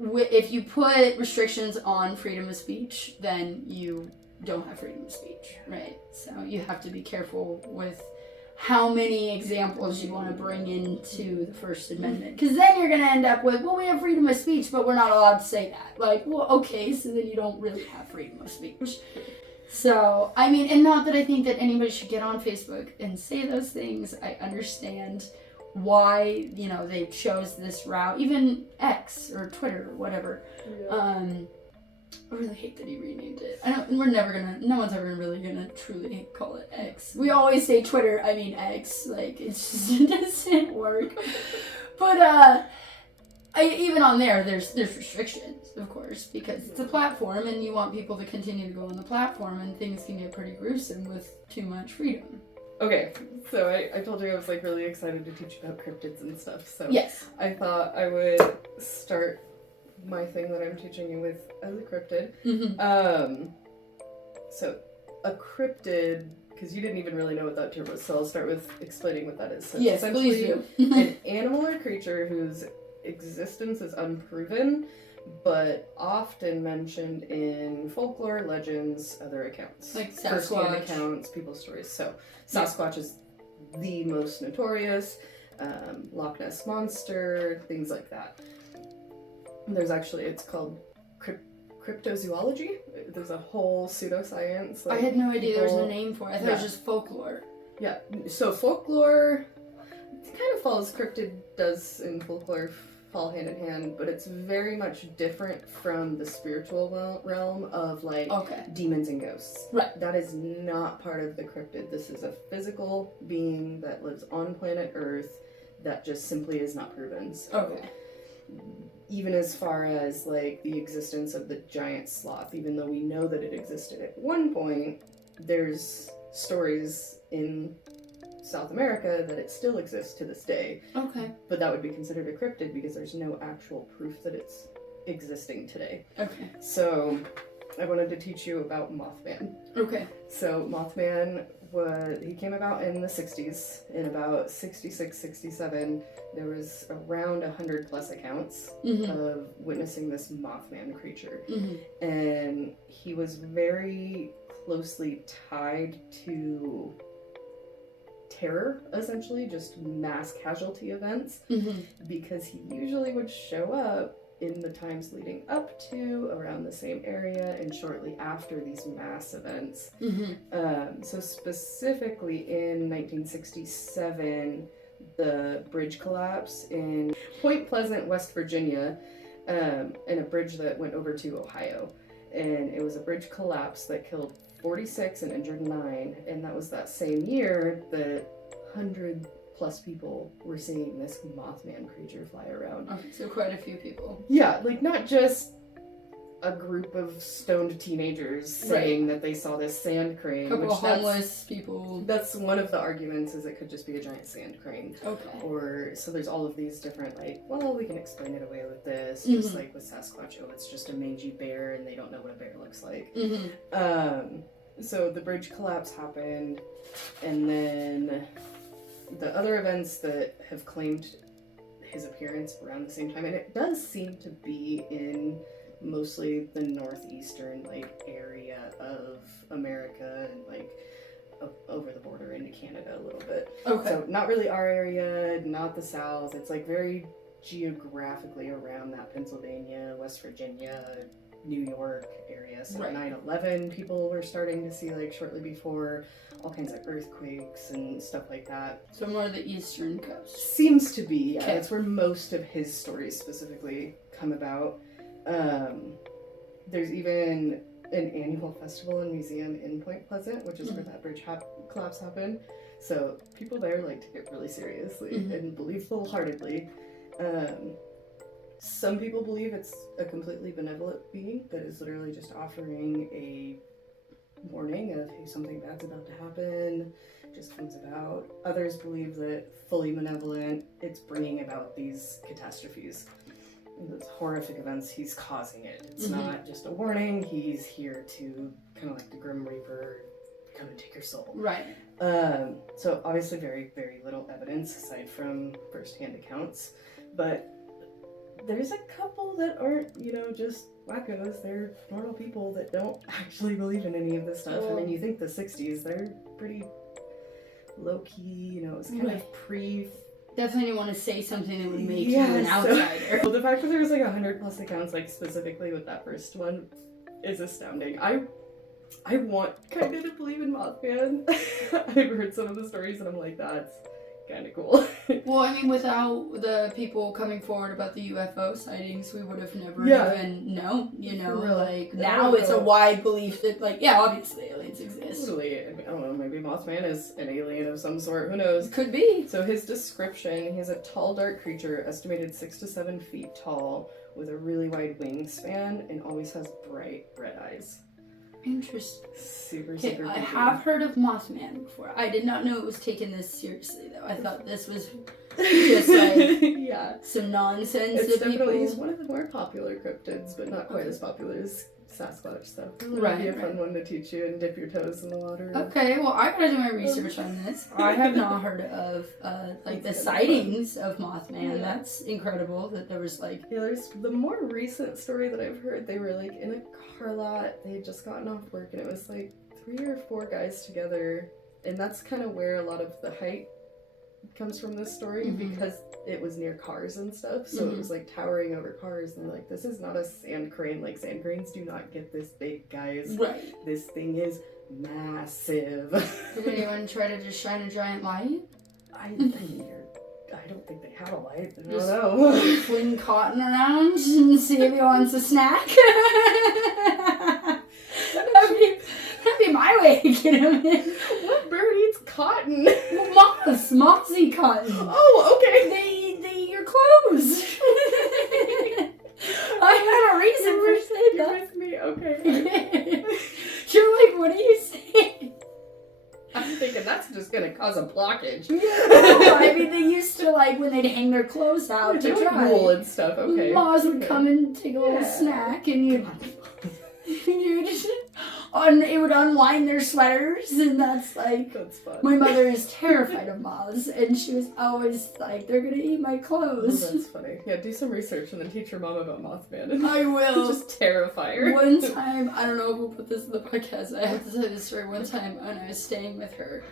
if you put restrictions on freedom of speech, then you don't have freedom of speech, right? So you have to be careful with how many examples you want to bring into the First Amendment. Because then you're going to end up with, we have freedom of speech, but we're not allowed to say that. Okay, so then you don't really have freedom of speech. So, and not that I think that anybody should get on Facebook and say those things. I understand why, they chose this route. Even X or Twitter or whatever. Yeah. I really hate that he renamed it. No one's ever really gonna truly call it X. We always say Twitter, X. It doesn't work. But, even on there's restrictions, of course, because it's a platform and you want people to continue to go on the platform and things can get pretty gruesome with too much freedom. Okay, so I told you I was really excited to teach about cryptids and stuff, so yes. I thought I would start my thing that I'm teaching you with as a cryptid. Mm-hmm. So a cryptid, because you didn't even really know what that term was, so I'll start with explaining what that is. So yes, essentially please do. An animal or creature whose existence is unproven, but often mentioned in folklore, legends, other accounts. Like first-hand Sasquatch. accounts, people's stories. So Sasquatch is the most notorious, Loch Ness Monster, things like that. There's actually, it's called cryptozoology. There's a whole pseudoscience. I had no idea there was a name for it. I thought it was just folklore. Yeah, so folklore, it kind of follows cryptid does in folklore. fall hand in hand, but it's very much different from the spiritual realm of like demons and ghosts. Right. That is not part of the cryptid. This is a physical being that lives on planet Earth that just simply is not proven. So, even as far as like the existence of the giant sloth, even though we know that it existed at one point, there's stories in South America that it still exists to this day. Okay. But that would be considered a cryptid because there's no actual proof that it's existing today. Okay. So I wanted to teach you about Mothman. Okay. So Mothman he came about in the 60s. In about 66, 67, there was around 100 plus accounts of witnessing this Mothman creature. And he was very closely tied to terror, essentially, just mass casualty events, because he usually would show up in the times leading up to around the same area and shortly after these mass events. So specifically in 1967, the bridge collapse in Point Pleasant, West Virginia, and a bridge that went over to Ohio. And it was a bridge collapse that killed 46 and injured 9, and that was that same year that 100 plus people were seeing this Mothman creature fly around. Okay, so quite a few people. Yeah, like not just a group of stoned teenagers saying that they saw this sand crane. A couple homeless people. That's one of the arguments, is it could just be a giant sand crane. Okay. Or, so there's all of these different, like, well, we can explain it away with this, just like with Sasquatch, oh, it's just a mangy bear and they don't know what a bear looks like. So the bridge collapse happened, and then the other events that have claimed his appearance around the same time, and it does seem to be in mostly the northeastern like area of America and like over the border into Canada a little bit. Okay. So not really our area, not the South. It's like very geographically around that Pennsylvania, West Virginia, New York area. So 9/11 people were starting to see like shortly before, all kinds of earthquakes and stuff like that. So more the eastern coast. Seems to be, yeah. That's where most of his stories specifically come about. There's even an annual festival and museum in Point Pleasant, which is where that bridge collapse happened. So people there like to get really seriously and believe full-heartedly. Some people believe it's a completely benevolent being that is literally just offering a warning of, hey, something bad's about to happen, just comes about. Others believe that fully benevolent, it's bringing about these catastrophes. Those horrific events, he's causing it. It's not just a warning, he's here to kind of like the Grim Reaper, come and take your soul. Right. So obviously very, very little evidence aside from first-hand accounts, but there's a couple that aren't, just wackos. They're normal people that don't actually believe in any of this stuff. I mean, you think the 60s, they're pretty low-key, it was kind of Definitely didn't want to say something that would make you an outsider. Well, the fact that there was like 100 plus accounts, like specifically with that first one, is astounding. I want kind of to believe in Mothman. I've heard some of the stories and I'm like, that's kind of cool. Well, I mean, without the people coming forward about the UFO sightings, we would have never even known, like, now it's a wide belief that, like, obviously aliens exist. Totally. I don't know, maybe Mothman is an alien of some sort, who knows? Could be. So his description, he's a tall, dark creature, estimated 6 to 7 feet tall, with a really wide wingspan, and always has bright red eyes. Interesting. Super I have heard of Mothman before. I did not know it was taken this seriously, though. I thought this was just like some nonsense. It's definitely, he's one of the more popular cryptids, but not quite as popular as Sasquatch, so it would be a fun one to teach you and dip your toes in the water. Okay, well, I gotta do my research on this. I have not heard of the sightings of Mothman. Yeah. That's incredible that there was like... Yeah, there's the more recent story that I've heard. They were like in a car lot. They had just gotten off work and it was like 3 or 4 guys together, and that's kind of where a lot of the height comes from this story, because it was near cars and stuff, so it was like towering over cars, and they're like, this is not a sand crane, like sand cranes do not get this big, guys. Right. This thing is massive. Did anyone try to just shine a giant light? I mean, you're I don't think they had a light. I don't Just know. fling cotton around and see if he wants a snack. That'd be my way to get him in. What bird eats cotton? Moths eat cotton. Oh, okay. They eat your clothes. I had a reason for saying You're that. with me? Okay. You're like, what are you saying? I'm thinking that's just gonna cause a blockage. No, I mean, they used to, like, when they'd hang their clothes out to dry. Wool and stuff, okay. Moths would come and take a little snack, and you'd it would unwind their sweaters, and that's like... That's fun. My mother is terrified of moths, and she was always like, they're gonna eat my Oh, clothes. that's funny. Yeah, do some research and then teach your mom about Mothman. I will. Just terrify her. One time, I don't know if we'll put this in the podcast, I have to tell you this story. One time when I was staying with her,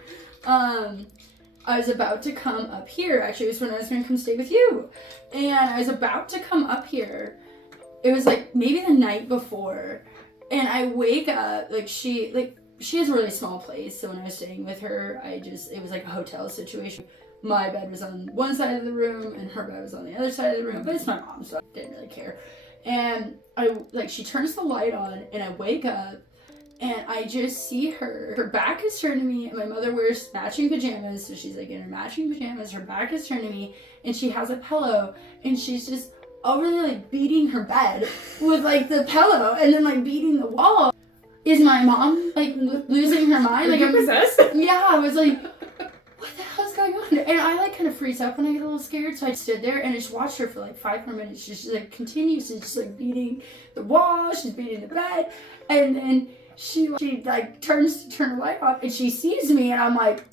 I was about to come up here. Actually, it was when I was going to come stay with you. And I was about to come up here. It was like maybe the night before. And I wake up, she has a really small place. So when I was staying with her, it was like a hotel situation. My bed was on one side of the room and her bed was on the other side of the room. But it's my mom, so I didn't really care. And she turns the light on and I wake up. And I just see her back is turned to me, and my mother wears matching pajamas, so she's like in her matching pajamas, her back is turned to me, and she has a pillow, and she's just over there like beating her bed with like the pillow, and then like beating the wall. Is my mom like losing her mind? Like, Are you possessed? Yeah, I was like, what the hell's going on? And I like kind of freeze up when I get a little scared, so I stood there and I just watched her for like 5 more minutes. She's just like continuously just like beating the wall, she's beating the bed, and then she like turns to turn the light off and she sees me and I'm like,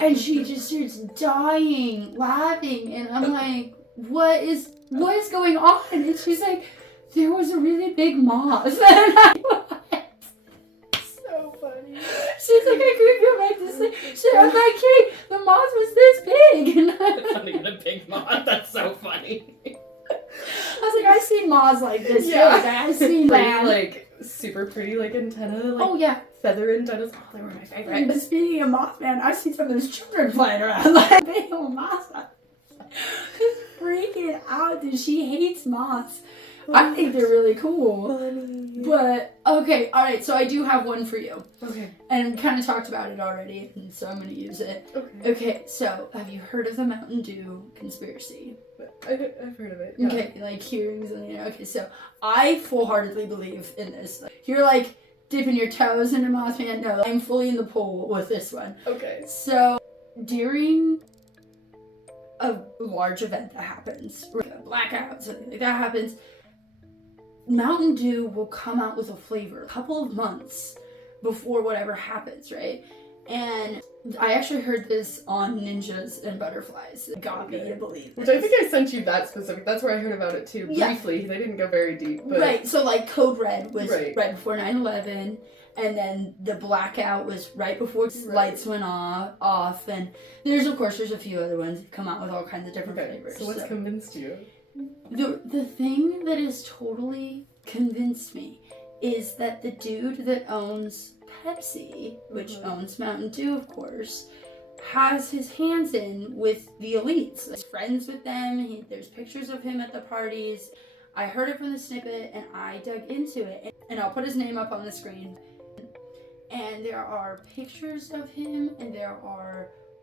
and she just starts dying, laughing, and I'm like, what is going on? And she's like, there was a really big moth. And I'm like, So funny. she's like, I couldn't go back to sleep. I'm like, hey, the moth was this big. And That's not even a big moth. That's so funny. I was like, I've seen moths like this. Yeah. Big. I've seen Pretty, that. like, super pretty, like, antenna. Like, Oh, yeah. feather antennas. Oh, they were my favorite. But speaking of Mothman, I've seen some of those children flying around like big old moths. She's freaking out, dude. She hates moths. I think they're really cool. Funny. But, okay, alright, so I do have one for you. Okay. And we kind of talked about it already, and so I'm going to use it. Okay. Okay, so have you heard of the Mtn Dew conspiracy? I've heard of it. Yeah. Okay, like hearings and, okay, so I full-heartedly believe in this. You're like dipping your toes into Mothman. No, I'm fully in the pool with this one. Okay. So, during a large event that happens, like a blackout, something like that happens, Mtn Dew will come out with a flavor a couple of months before whatever happens, right? And I actually heard this on ninjas and butterflies. It got me to believe this. Which I think I sent you that specific. That's where I heard about it too, Yeah. briefly. They didn't go very deep. But... Right, so like Code Red was Right. right before 9/11, and then the blackout was right before lights went off, and there's a few other ones that come out with all kinds of different flavors. So what's convinced you? The thing that has totally convinced me is that the dude that owns Pepsi, which owns Mtn Dew, of course, has his hands in with the elites. He's friends with them. There's pictures of him at the parties. I heard it from the snippet and I dug into it. And I'll put his name up on the screen. And there are pictures of him, and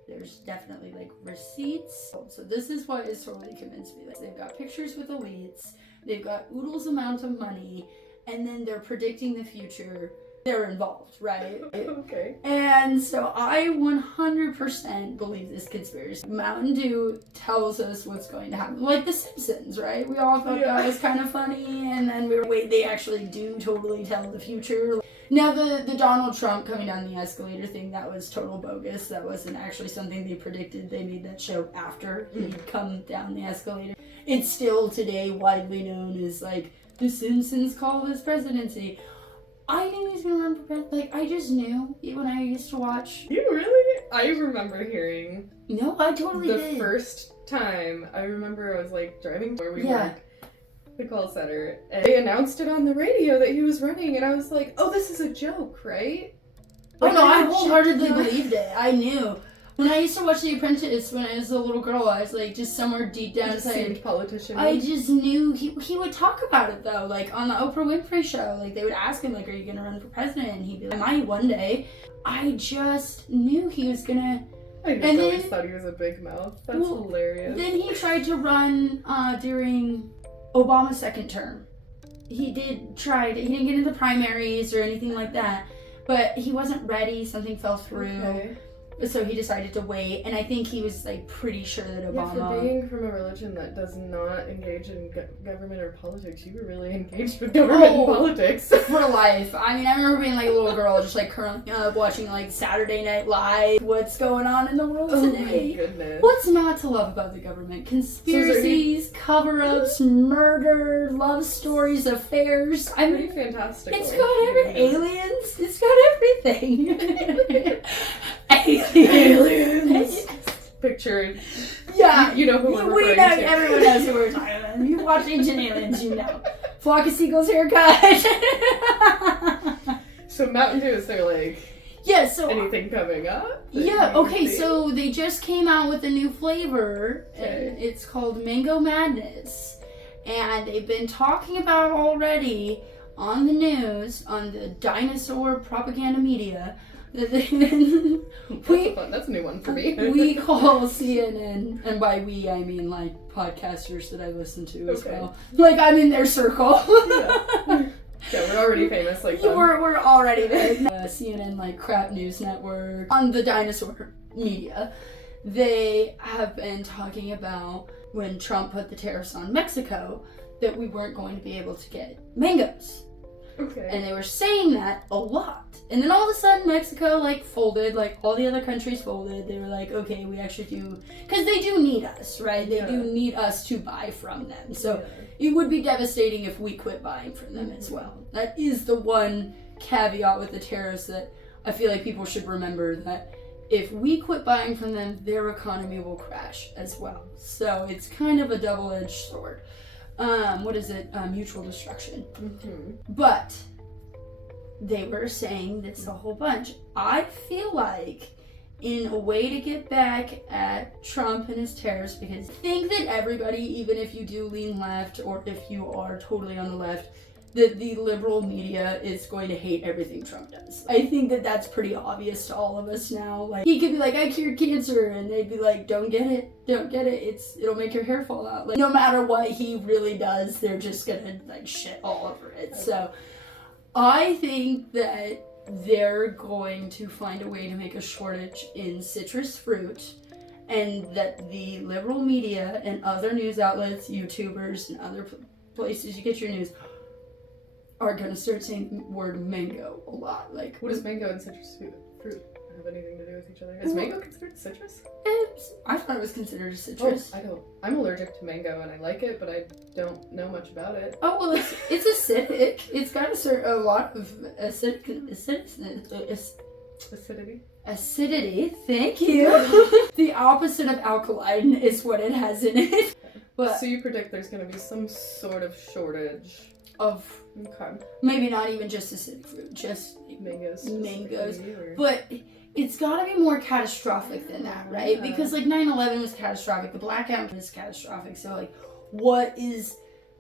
there's definitely like receipts. So this is what has totally convinced me. Like, they've got pictures with elites. They've got oodles amount of money, and then they're predicting the future. They're involved, right? Okay. And so I 100% believe this conspiracy. Mtn Dew tells us what's going to happen. Like The Simpsons, right? We all thought that was kind of funny, and then we were, wait, they actually do totally tell the future. Now, the Donald Trump coming down the escalator thing, that was total bogus. That wasn't actually something they predicted. They made that show after he'd come down the escalator. It's still today widely known as, like, The Simpsons call this presidency. I knew he was gonna run for president. Like, I just knew when I used to watch. You really? I remember hearing. No, I totally did. The first time, I remember I was, like, driving where we work. The call center, and they announced it on the radio that he was running, and I was like, oh, this is a joke, right? Oh Like, no, I legit wholeheartedly not- believed it. I knew. When I used to watch The Apprentice when I was a little girl, I was like, just somewhere deep down inside, politician. I just knew he would talk about it though, like on the Oprah Winfrey show. Like they would ask him, like, "Are you gonna run for president?" And he'd be like, "I might one day." I just knew he was gonna. I just always thought he was a big mouth. That's hilarious. Then he tried to run during Obama's second term. He didn't get into the primaries or anything like that, but he wasn't ready. Something fell through. Okay. So he decided to wait, and I think he was like pretty sure that Obama. Yeah, for being from a religion that does not engage in government or politics, you were really engaged with government and politics for life. I mean, I remember being like a little girl, just like curling up, watching like Saturday Night Live. What's going on in the world today? Oh my goodness! What's not to love about the government? Conspiracies, cover-ups, murder, love stories, affairs. I mean, fantastic. It's got aliens. It's got everything. Aliens. Picture. Yeah. You know who we're referring to. Everyone knows who we're talking about. You watch Ancient Aliens, you know. Flock of Seagulls haircut. So Mountain Dew, is there like anything coming up? Okay, so they just came out with a new flavor. And it's called Mango Madness. And they've been talking about already on the news, on the dinosaur propaganda media, that's a new one for me. We call CNN, and by we I mean like podcasters that I listen to as well. Like I'm in their circle. Yeah, we're already famous like them. We're already big. CNN, like crap news network, on the dinosaur media, they have been talking about when Trump put the tariffs on Mexico that we weren't going to be able to get mangoes. Okay. And they were saying that a lot. And then all of a sudden Mexico like folded, like all the other countries folded. They were like, okay, we actually do, because they do need us, right? They do need us to buy from them. So it would be devastating if we quit buying from them as well. That is the one caveat with the tariffs that I feel like people should remember, that if we quit buying from them, their economy will crash as well. So it's kind of a double-edged sword. Mutual destruction. But they were saying this a whole bunch. I feel like in a way to get back at Trump and his tariffs, because I think that everybody, even if you do lean left or if you are totally on the left, that the liberal media is going to hate everything Trump does. I think that that's pretty obvious to all of us now. Like, he could be like, I cured cancer, and they'd be like, don't get it, it'll make your hair fall out. Like, no matter what he really does, they're just gonna like shit all over it. So I think that they're going to find a way to make a shortage in citrus fruit, and that the liberal media and other news outlets, YouTubers, and other places you get your news are going to start saying the word mango a lot. Like, what does mango and citrus fruit have anything to do with each other? Is mango considered citrus? I thought it was considered a citrus. Oh, I don't. I'm allergic to mango and I like it, but I don't know much about it. Oh, well, it's acidic. It's got a lot of acidity. Acidity, thank you. The opposite of alkaline is what it has in it. But so you predict there's going to be some sort of shortage of maybe not even just acidic fruit, just mangoes. But it's got to be more catastrophic than that, right? Because like 9/11 was catastrophic, the blackout was catastrophic. So like, what is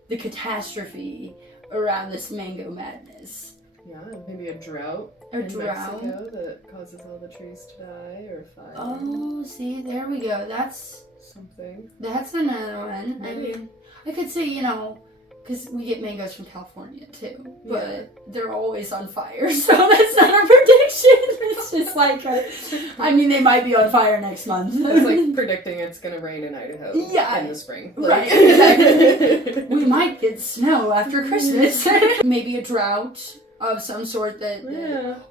the catastrophe around this mango madness? Yeah, maybe a drought. Mexico that causes all the trees to die, or fire. Oh, see, there we go. That's something. That's another one. Maybe. I mean, I could say, because we get mangoes from California too, but they're always on fire, so that's not a prediction. It's just like, they might be on fire next month. It's like predicting it's gonna rain in Idaho in the spring. Right, exactly. We might get snow after Christmas. Maybe a drought of some sort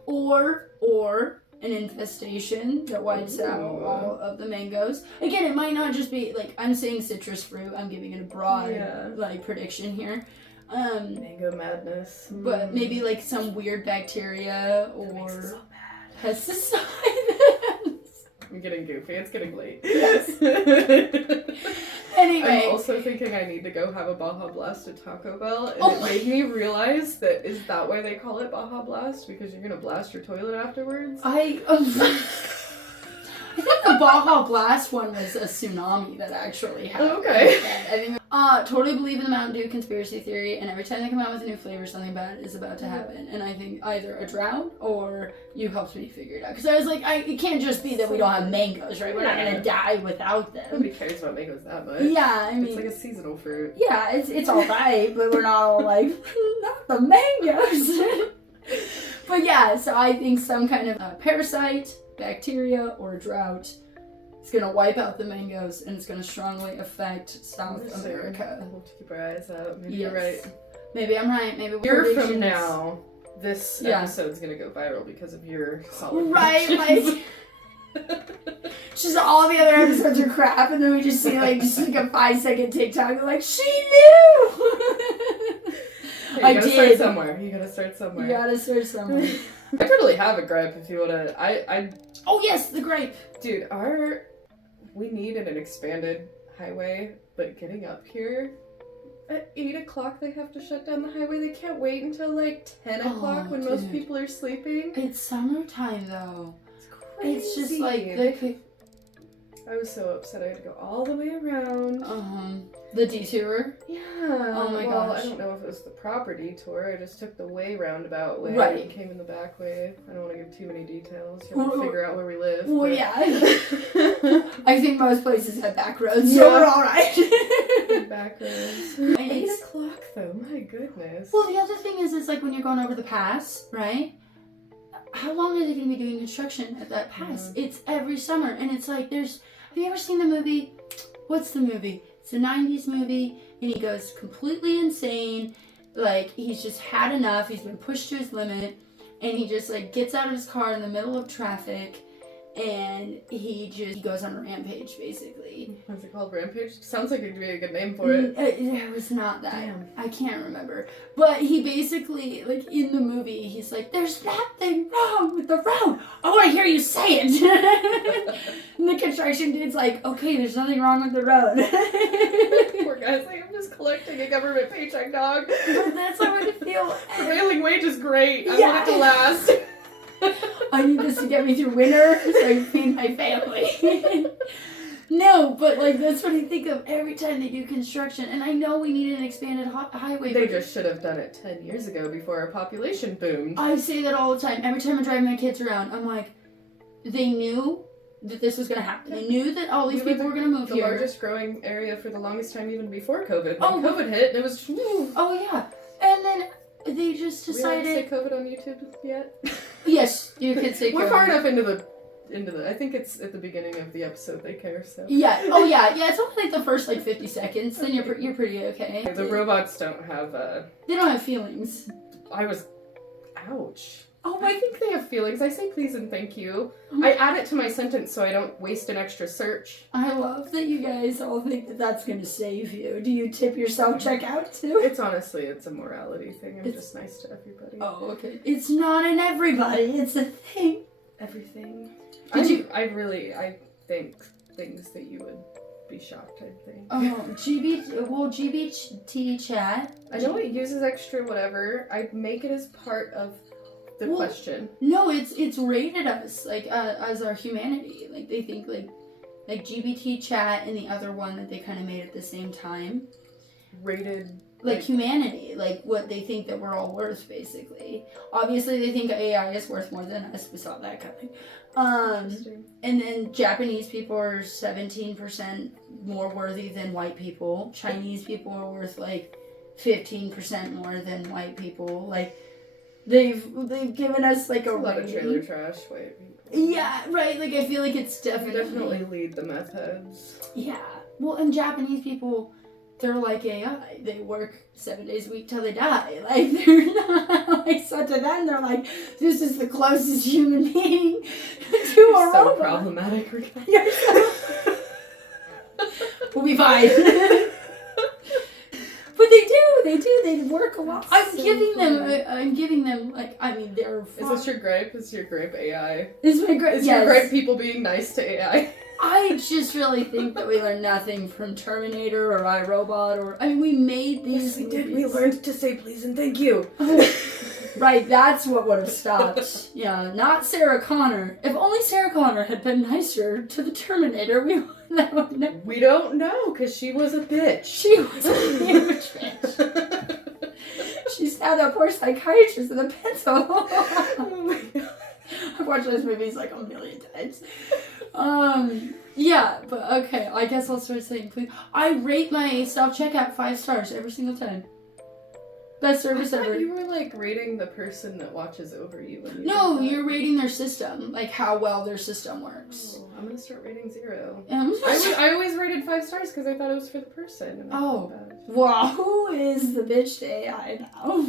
or an infestation that wipes out all of the mangoes. Again, it might not just be like, I'm saying citrus fruit, I'm giving it a broad prediction here. Mango madness. But maybe like some weird bacteria or pesticide. I'm getting goofy, it's getting late. Yes. Anyway. I'm also thinking I need to go have a Baja Blast at Taco Bell, and it made me realize that is that why they call it Baja Blast? Because you're gonna blast your toilet afterwards? I think the Baja Blast one was a tsunami that actually happened. Okay. I think totally believe in the Mtn Dew conspiracy theory, and every time they come out with a new flavor, something bad is about to happen. And I think either a drought or you helped me figure it out. Because I was like, it can't just be that we don't have mangoes, right? We're not going to die without them. Nobody cares about mangoes that much. Yeah, I mean... It's like a seasonal fruit. Yeah, it's alright, but we're not all like, not the mangoes. But yeah, so I think some kind of parasite, bacteria, or drought is going to wipe out the mangoes, and it's going to strongly affect South America. We'll have to keep our eyes out. Maybe Yes. you're right. Maybe I'm right. Maybe A year from predictions- now, this episode's gonna go viral because of your solid Right, predictions. like just all the other episodes are crap, and then we just see like a 5-second TikTok like she knew. Hey, I you gotta did. start somewhere. You gotta start somewhere. You gotta search somewhere. I totally have a gripe if you wanna. Oh yes, the grape. Dude, we need an expanded highway, but getting up here. At 8 o'clock, they have to shut down the highway. They can't wait until like 10 o'clock when most dude. people are sleeping. It's summertime though. It's crazy. It's just like I was so upset I had to go all the way around. the detour. Yeah. Oh my well, gosh. I don't know if it was the proper detour. I just took the way roundabout way Right. and came in the back way. I don't want to give too many details. You have to figure out where we live. Well, but- yeah. I think most places have back roads, so we're all right. Back roads. And 8 it's- o'clock though. My goodness. Well, the other thing is, it's like when you're going over the pass, right? How long are they going to be doing construction at that pass? Yeah. It's every summer, and it's like there's. Have you ever seen the movie? What's the movie? It's a 90s movie, and he goes completely insane. Like, he's just had enough. He's been pushed to his limit, and he just, like, gets out of his car in the middle of traffic, and he goes on a rampage, basically. What's it called? Rampage? Sounds like it'd be a good name for it. It was not that. Damn. I can't remember. But he basically, like, in the movie, he's like, there's nothing wrong with the road. I want to hear you say it. And the construction dude's like, okay, there's nothing wrong with the road. Poor guy's like, I'm just collecting a government paycheck, dog. But that's how I feel. Prevailing wage is great. I Yeah. want it to last. I need this to get me through winter so I can feed my family. No, but like that's what I think of every time they do construction. And I know we need an expanded highway. They but just should have done it 10 years ago before our population boomed. I say that all the time. Every time I drive my kids around, I'm like, they knew that this was going to happen. They knew that all these people were going to move the here. largest growing area for the longest time, even before COVID. When Oh. COVID hit, it was. Oh, yeah. And then they just We allowed to say decided... COVID on YouTube yet? Yes, you could say We're COVID. far enough into the. I think it's at the beginning of the episode they care, so. Yeah. Oh, yeah. Yeah, it's only like the first like 50 seconds. Then you're pretty okay. The robots don't have, They don't have feelings. Ouch. Oh, I think they have feelings. I say please and thank you. I add it to my sentence so I don't waste an extra search. I love that you guys all think that that's going to save you. Do you tip your self-checkout too? It's a morality thing. I'm just nice to everybody. Oh, okay. It's not in everybody. It's a thing. Everything. Did I think things that you would be shocked, I think. Oh, GBT chat. I know it uses extra whatever. I make it as part of the question. No, it's rated us like as our humanity. Like they think like GBT chat and the other one that they kind of made at the same time. Rated. Like humanity, like what they think that we're all worth, basically. Obviously, they think AI is worth more than us. We saw that coming. And then Japanese people are 17% more worthy than white people. Chinese people are worth like 15% more than white people. Like they've given us like a lot of rating. trailer trash. Wait. Yeah, right. Like I feel like it's We definitely lead the meth heads. Yeah. Well, and Japanese people, they're like AI. They work 7 days a week till they die. Like, they're not, like, so to them, they're like, this is the closest human being to a So robot. problematic. We'll be fine. But they work a lot. I'm giving them, like, I mean, they're Is this your gripe? Is your gripe AI? Is my gripe? Is Yes. your gripe people being nice to AI? I just really think that we learned nothing from Terminator or iRobot or... I mean, we made these movies. We learned to say please and thank you. Right, that's what would have stopped. Yeah, not Sarah Connor. If only Sarah Connor had been nicer to the Terminator, We don't know, because she was a bitch. She was a huge bitch. She stabbed that poor psychiatrist with a pencil. Oh my God. I've watched those movies like a million times. Yeah, but okay, I guess I'll start saying please. I rate my self-checkout 5 stars every single time. Best service I thought ever. you were like rating the person that watches over you. When you No, do that. you're rating their system, like how well their system works. Oh, I'm gonna start rating 0. And I always rated 5 stars because I thought it was for the person. And I Oh. felt bad. Wow, who is the bitch to AI now?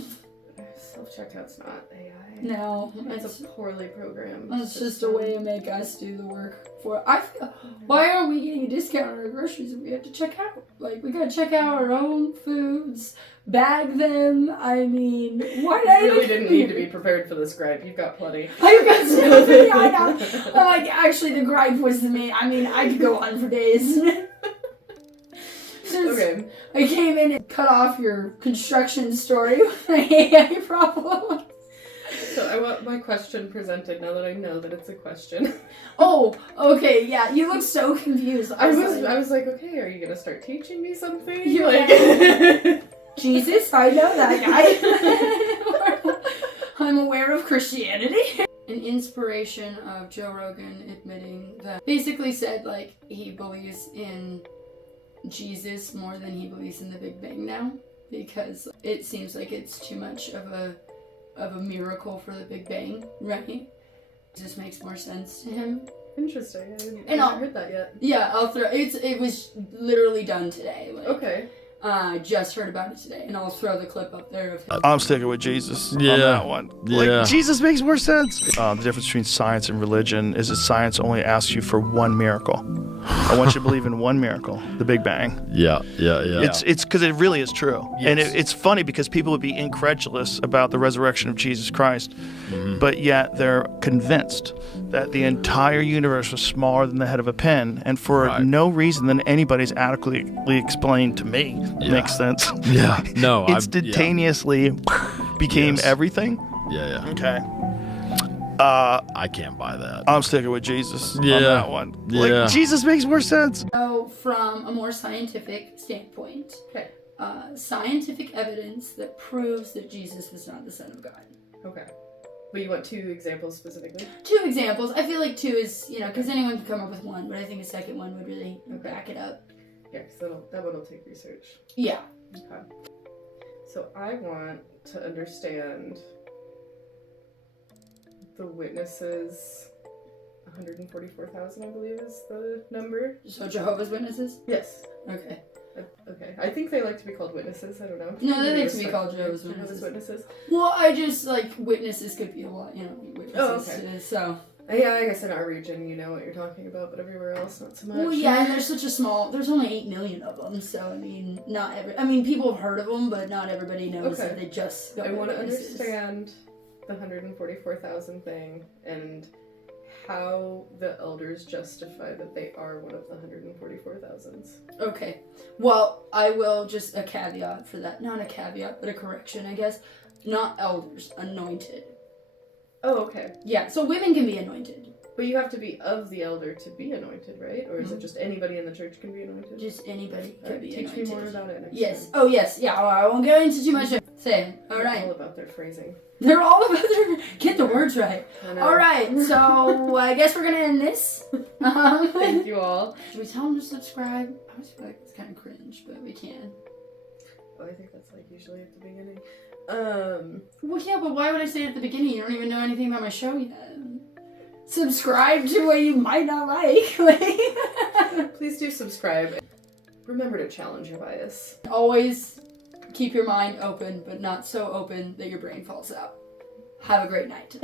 Self-checkout's not AI. No, It's a poorly programmed. it's just a system. way to make us do the work for. I feel. Why are we getting a discount on our groceries if we have to check out? Like we gotta check out our own foods, bag them. I mean, what? You really didn't need to be prepared for this gripe. You've got plenty. I've got so many. I know. Like actually, the gripe was me. I mean, I could go on for days. Okay. I came in and cut off your construction story with my AI problem. So I want my question presented now that I know that it's a question. Oh, okay, yeah. You look so confused. I was like, okay, are you gonna start teaching me something? You're like, Jesus, I know that guy. I'm aware of Christianity. An inspiration of Joe Rogan admitting that basically said like he believes in Jesus more than he believes in the Big Bang now, because it seems like it's too much of a miracle for the Big Bang, right? It just makes more sense to him. Interesting. I And haven't heard that yet. Yeah, I'll throw it was literally done today. Like, Okay. I just heard about it today, and I'll throw the clip up there of him. I'm sticking with Jesus on Yeah. that one. Like, Yeah. Jesus makes more sense. The difference between science and religion is that science only asks you for one miracle. I want you to believe in one miracle, the Big Bang. Yeah. It's because it really is true. And Yes. it's funny because people would be incredulous about the resurrection of Jesus Christ, but yet they're convinced that the entire universe was smaller than the head of a pin, and for Right. no reason than anybody's adequately explained to me makes sense. Yeah. No. Instantaneously became Yes. everything. Yeah. Okay. I can't buy that. I'm sticking with Jesus Yeah. on that one. Yeah. Like, Jesus makes more sense. So, from a more scientific standpoint, Okay. scientific evidence that proves that Jesus was not the Son of God. Okay. But you want 2 examples specifically? 2 examples. I feel like 2 is, because anyone can come up with one, but I think a second one would really back it up. Yeah, because that one will take research. Yeah. Okay. So I want to understand the witnesses. 144,000, I believe, is the number. So Jehovah's Witnesses? Yes. Okay. Okay. I think they like to be called witnesses. I don't know. No, they like to be Respect called for Jehovah's Witnesses. Well, I just, witnesses could be a lot, witnesses. Oh, okay. So. Yeah, I guess in our region, you know what you're talking about, but everywhere else, not so much. Well, yeah, and there's only 8 million of them, so, people have heard of them, but not everybody knows that they just got I want to witnesses. understand the 144,000 thing and how the elders justify that they are one of the 144,000s. Okay. Well, I will just a caveat for that. Not a caveat, but a correction, I guess. Not elders, anointed. Oh, okay. Yeah, so women can be anointed. But you have to be of the elder to be anointed, right? Or is it just anybody in the church can be anointed? Just anybody could be Teach anointed. me more about it next Yes. time. Oh, yes. Yeah, I won't go into too much. Say, all They're right. all about their phrasing. They're all about their... Get the words right. I know. All right, so I guess we're going to end this. Thank you all. Should we tell them to subscribe? I always feel like it's kind of cringe, but we can. Oh, I think that's usually at the beginning. Well, yeah, but why would I say it at the beginning? You don't even know anything about my show yet. Subscribe to what you might not like. Please do subscribe. Remember to challenge your bias. Always keep your mind open, but not so open that your brain falls out. Have a great night.